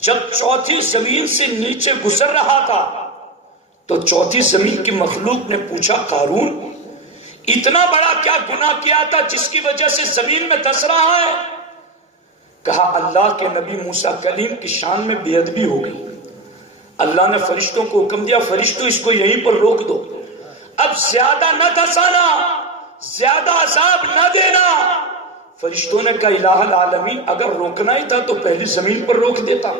جب چوتھی زمین سے نیچے گزر رہا تھا تو چوتھی زمین کی مخلوق نے پوچھا قارون اتنا بڑا کیا گناہ کیا تھا جس کی وجہ سے زمین میں دھس رہا ہے؟ کہا اللہ کے نبی موسیٰ کلیم کی شان میں بے ادبی ہو گئی۔ اللہ نے فرشتوں کو حکم دیا فرشتوں اس کو یہیں پر روک دو، اب زیادہ نہ دھسانا، زیادہ عذاب نہ دینا۔ فرشتوں نے کہا الہ العالمین اگر روکنا ہی تھا تو پہلی زمین پر روک دیتا،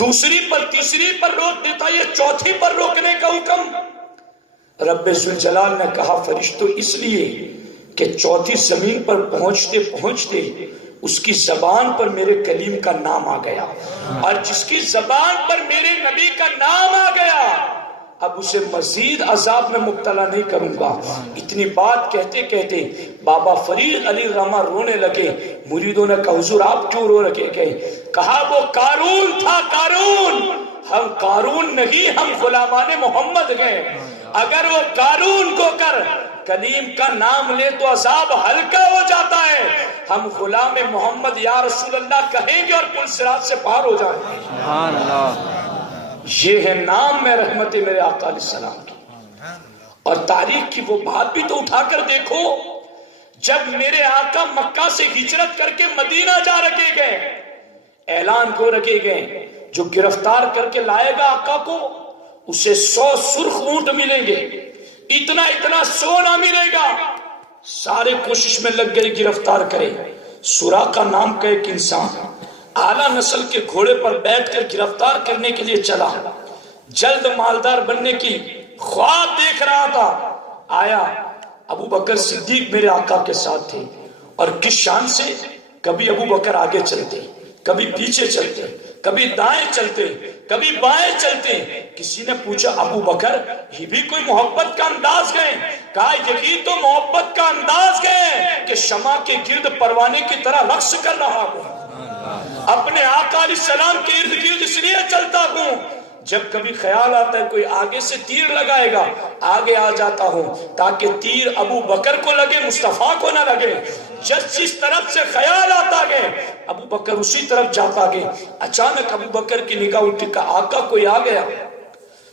دوسری پر، تیسری پر روک دیتا، یہ چوتھی پر روکنے کا حکم۔ رب ذوالجلال نے کہا فرشتوں اس لیے کہ چوتھی زمین پر پہنچتے پہنچتے اس کی زبان پر میرے کلیم کا نام آ گیا، اور جس کی زبان پر میرے نبی کا نام آ گیا اب اسے مزید عذاب میں مبتلا نہیں کروں گا۔ اتنی بات کہتے کہتے بابا فرید علی الرحمہ رونے لگے۔ مریدوں نے کہا حضور آپ کیوں رو رکھے گئے؟ کہا وہ قارون تھا، قارون، ہم قارون نہیں، ہم غلامان محمد گئے۔ اگر وہ قارون کو کلیم کا نام لے تو عذاب ہلکا ہو جاتا ہے. ہم غلام محمد یا رسول اللہ کہیں گے اور پل صراط سے پار ہو جائیں. سبحان اللہ. یہ ہے نام میں رحمت میرے آقا علیہ السلام کی. اور تاریخ کی وہ بات بھی تو اٹھا کر دیکھو، جب میرے آقا مکہ سے ہجرت کر کے مدینہ جا رکھے گئے، اعلان کو رکھے گئے جو گرفتار کر کے لائے گا آقا کو اسے 100 سرخ اونٹ ملیں گے، اتنا سونا ملے گا. سارے کوشش میں لگ گئے گرفتار کرے. سراقہ نام کا ایک انسان اعلیٰ نسل کے گھوڑے پر بیٹھ کر گرفتار کرنے کے لیے چلا. جلد مالدار بننے کی خواب دیکھ رہا تھا. آیا ابو بکر صدیق میرے آقا کے ساتھ تھے، اور کس شان سے، کبھی ابو بکر آگے چلتے، کبھی پیچھے چلتے، کبھی دائیں چلتے، کبھی بائیں چلتے. کسی نے پوچھا ابو بکر یہ بھی کوئی محبت کا انداز گئے؟ کہا یہی تو محبت کا انداز گئے کہ شمع کے گرد پروانے کی طرح رقص کر رہا ہوں، اپنے آقا علیہ السلام کے ارد گرد اس لیے چلتا ہوں جب کبھی خیال آتا ہے کوئی آگے سے تیر لگائے گا آگے آ جاتا ہوں تاکہ تیر ابو بکر کو لگے مصطفیٰ کو نہ لگے. جس طرف سے خیال آتا گئے ابو بکر اسی طرف جاتا گئے. اچانک ابو بکر کی نگاہ اٹھی کہ آقا کوئی آ گیا،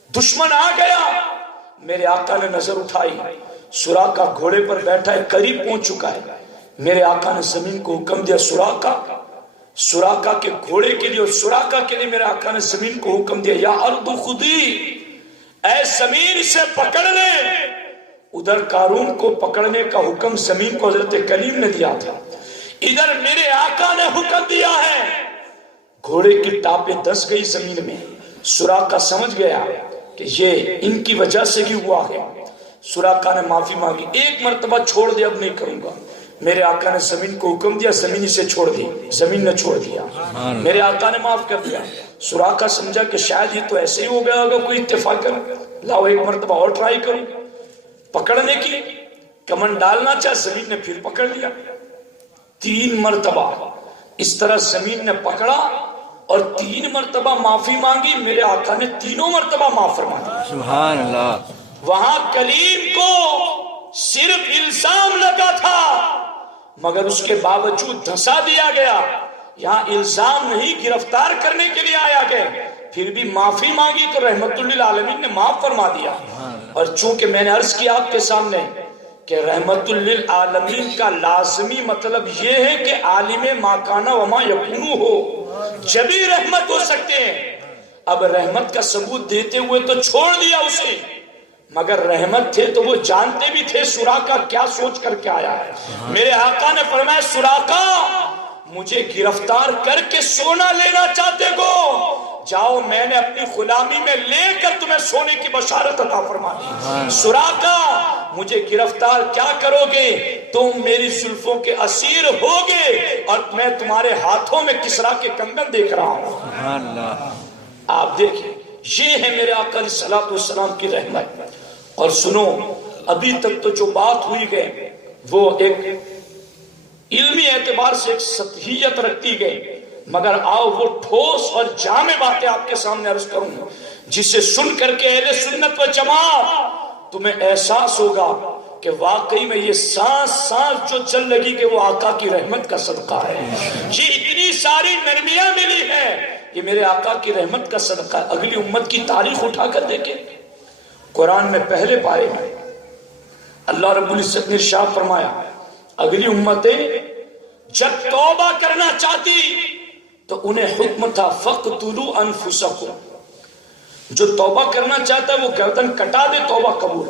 دشمن آ گیا. میرے آقا نے نظر اٹھائی، سراقہ گھوڑے پر بیٹھا ہے، قریب پہنچ چکا ہے. میرے آقا نے زمین کو حکم دیا سراقہ کے گھوڑے کے لیے، اور سراقہ کے لیے میرے آقا نے زمین کو حکم دیا یا ارض خودی، اے زمین اسے پکڑ لے. ادھر قارون کو پکڑنے کا حکم زمین کو حضرت کلیم نے دیا تھا، ادھر میرے آقا نے حکم دیا ہے. گھوڑے کی ٹاپیں دس گئی زمین میں. سراقہ سمجھ گیا کہ یہ ان کی وجہ سے ہی ہوا ہے. سراقہ نے معافی مانگی، ایک مرتبہ چھوڑ دیا، اب نہیں کروں گا. میرے آقا نے زمین کو حکم دیا، زمین اسے چھوڑ دی، زمین نے چھوڑ دیا. میرے آقا نے معاف کر دیا. سراقہ سمجھا کہ شاید یہ تو ایسے ہی ہو گیا ہوگا، کوئی اتفاق کر لاؤ ایک مرتبہ اور ٹرائی کروں. پکڑنے کی کمن ڈالنا چاہ، زمین نے پھر پکڑ لیا. 3 مرتبہ اس طرح زمین نے پکڑا اور 3 مرتبہ معافی مانگی. میرے آقا نے 3 مرتبہ معاف فرما دیا. سبحان اللہ. وہاں کلیم کو صرف الزام لگا تھا مگر اس کے باوجود دھسا دیا گیا. یہاں الزام نہیں، گرفتار کرنے کے لیے آیا گیا، پھر بھی معافی مانگی تو رحمت للعالمین نے معاف فرما دیا. اور چونکہ میں نے عرض کیا آپ کے سامنے کہ رحمت للعالمین کا لازمی مطلب یہ ہے کہ عالم ما کان وما یکون ہو، جبھی رحمت ہو سکتے ہیں. اب رحمت کا ثبوت دیتے ہوئے تو چھوڑ دیا اسے، مگر رحمت تھے تو وہ جانتے بھی تھے سراقہ کیا سوچ کر کے آیا ہے. میرے آقا نے فرمایا سراقہ مجھے گرفتار کر کے سونا لینا چاہتے ہو، جاؤ میں نے اپنی غلامی میں لے کر تمہیں سونے کی بشارت عطا فرما دی. سراقہ مجھے گرفتار کیا کرو گے؟ تم میری زلفوں کے اسیر ہوگے اور میں تمہارے ہاتھوں میں کسرا کے کنگن دیکھ رہا ہوں. آپ دیکھیں یہ ہے میرے آقا علیہ الصلوۃ والسلام کی رحمت. اور سنو ابھی تک تو جو بات ہوئی گئے وہ ایک علمی اعتبار سے ایک سطحیت رکھتی گئی، مگر آؤ وہ ٹھوس اور جامع باتیں آپ کے سامنے عرض کروں گا جسے سن کر کے اہل سنت و جماعت تمہیں احساس ہوگا کہ واقعی میں یہ سانس جو چل لگی کہ وہ آقا کی رحمت کا صدقہ ہے. یہ اتنی ساری نرمیاں ملی ہیں، یہ میرے آقا کی رحمت کا صدقہ ہے. اگلی امت کی تاریخ اٹھا کر دیکھیں، قرآن میں پہلے پارے میں اللہ رب العزت نے ارشاد فرمایا اگلی امتیں جب توبہ کرنا چاہتی تو انہیں حکم تھا فَقْتُلُوا أَنفُسَكُمْ، جو توبہ کرنا چاہتا ہے وہ گردن کٹا دے، توبہ قبول.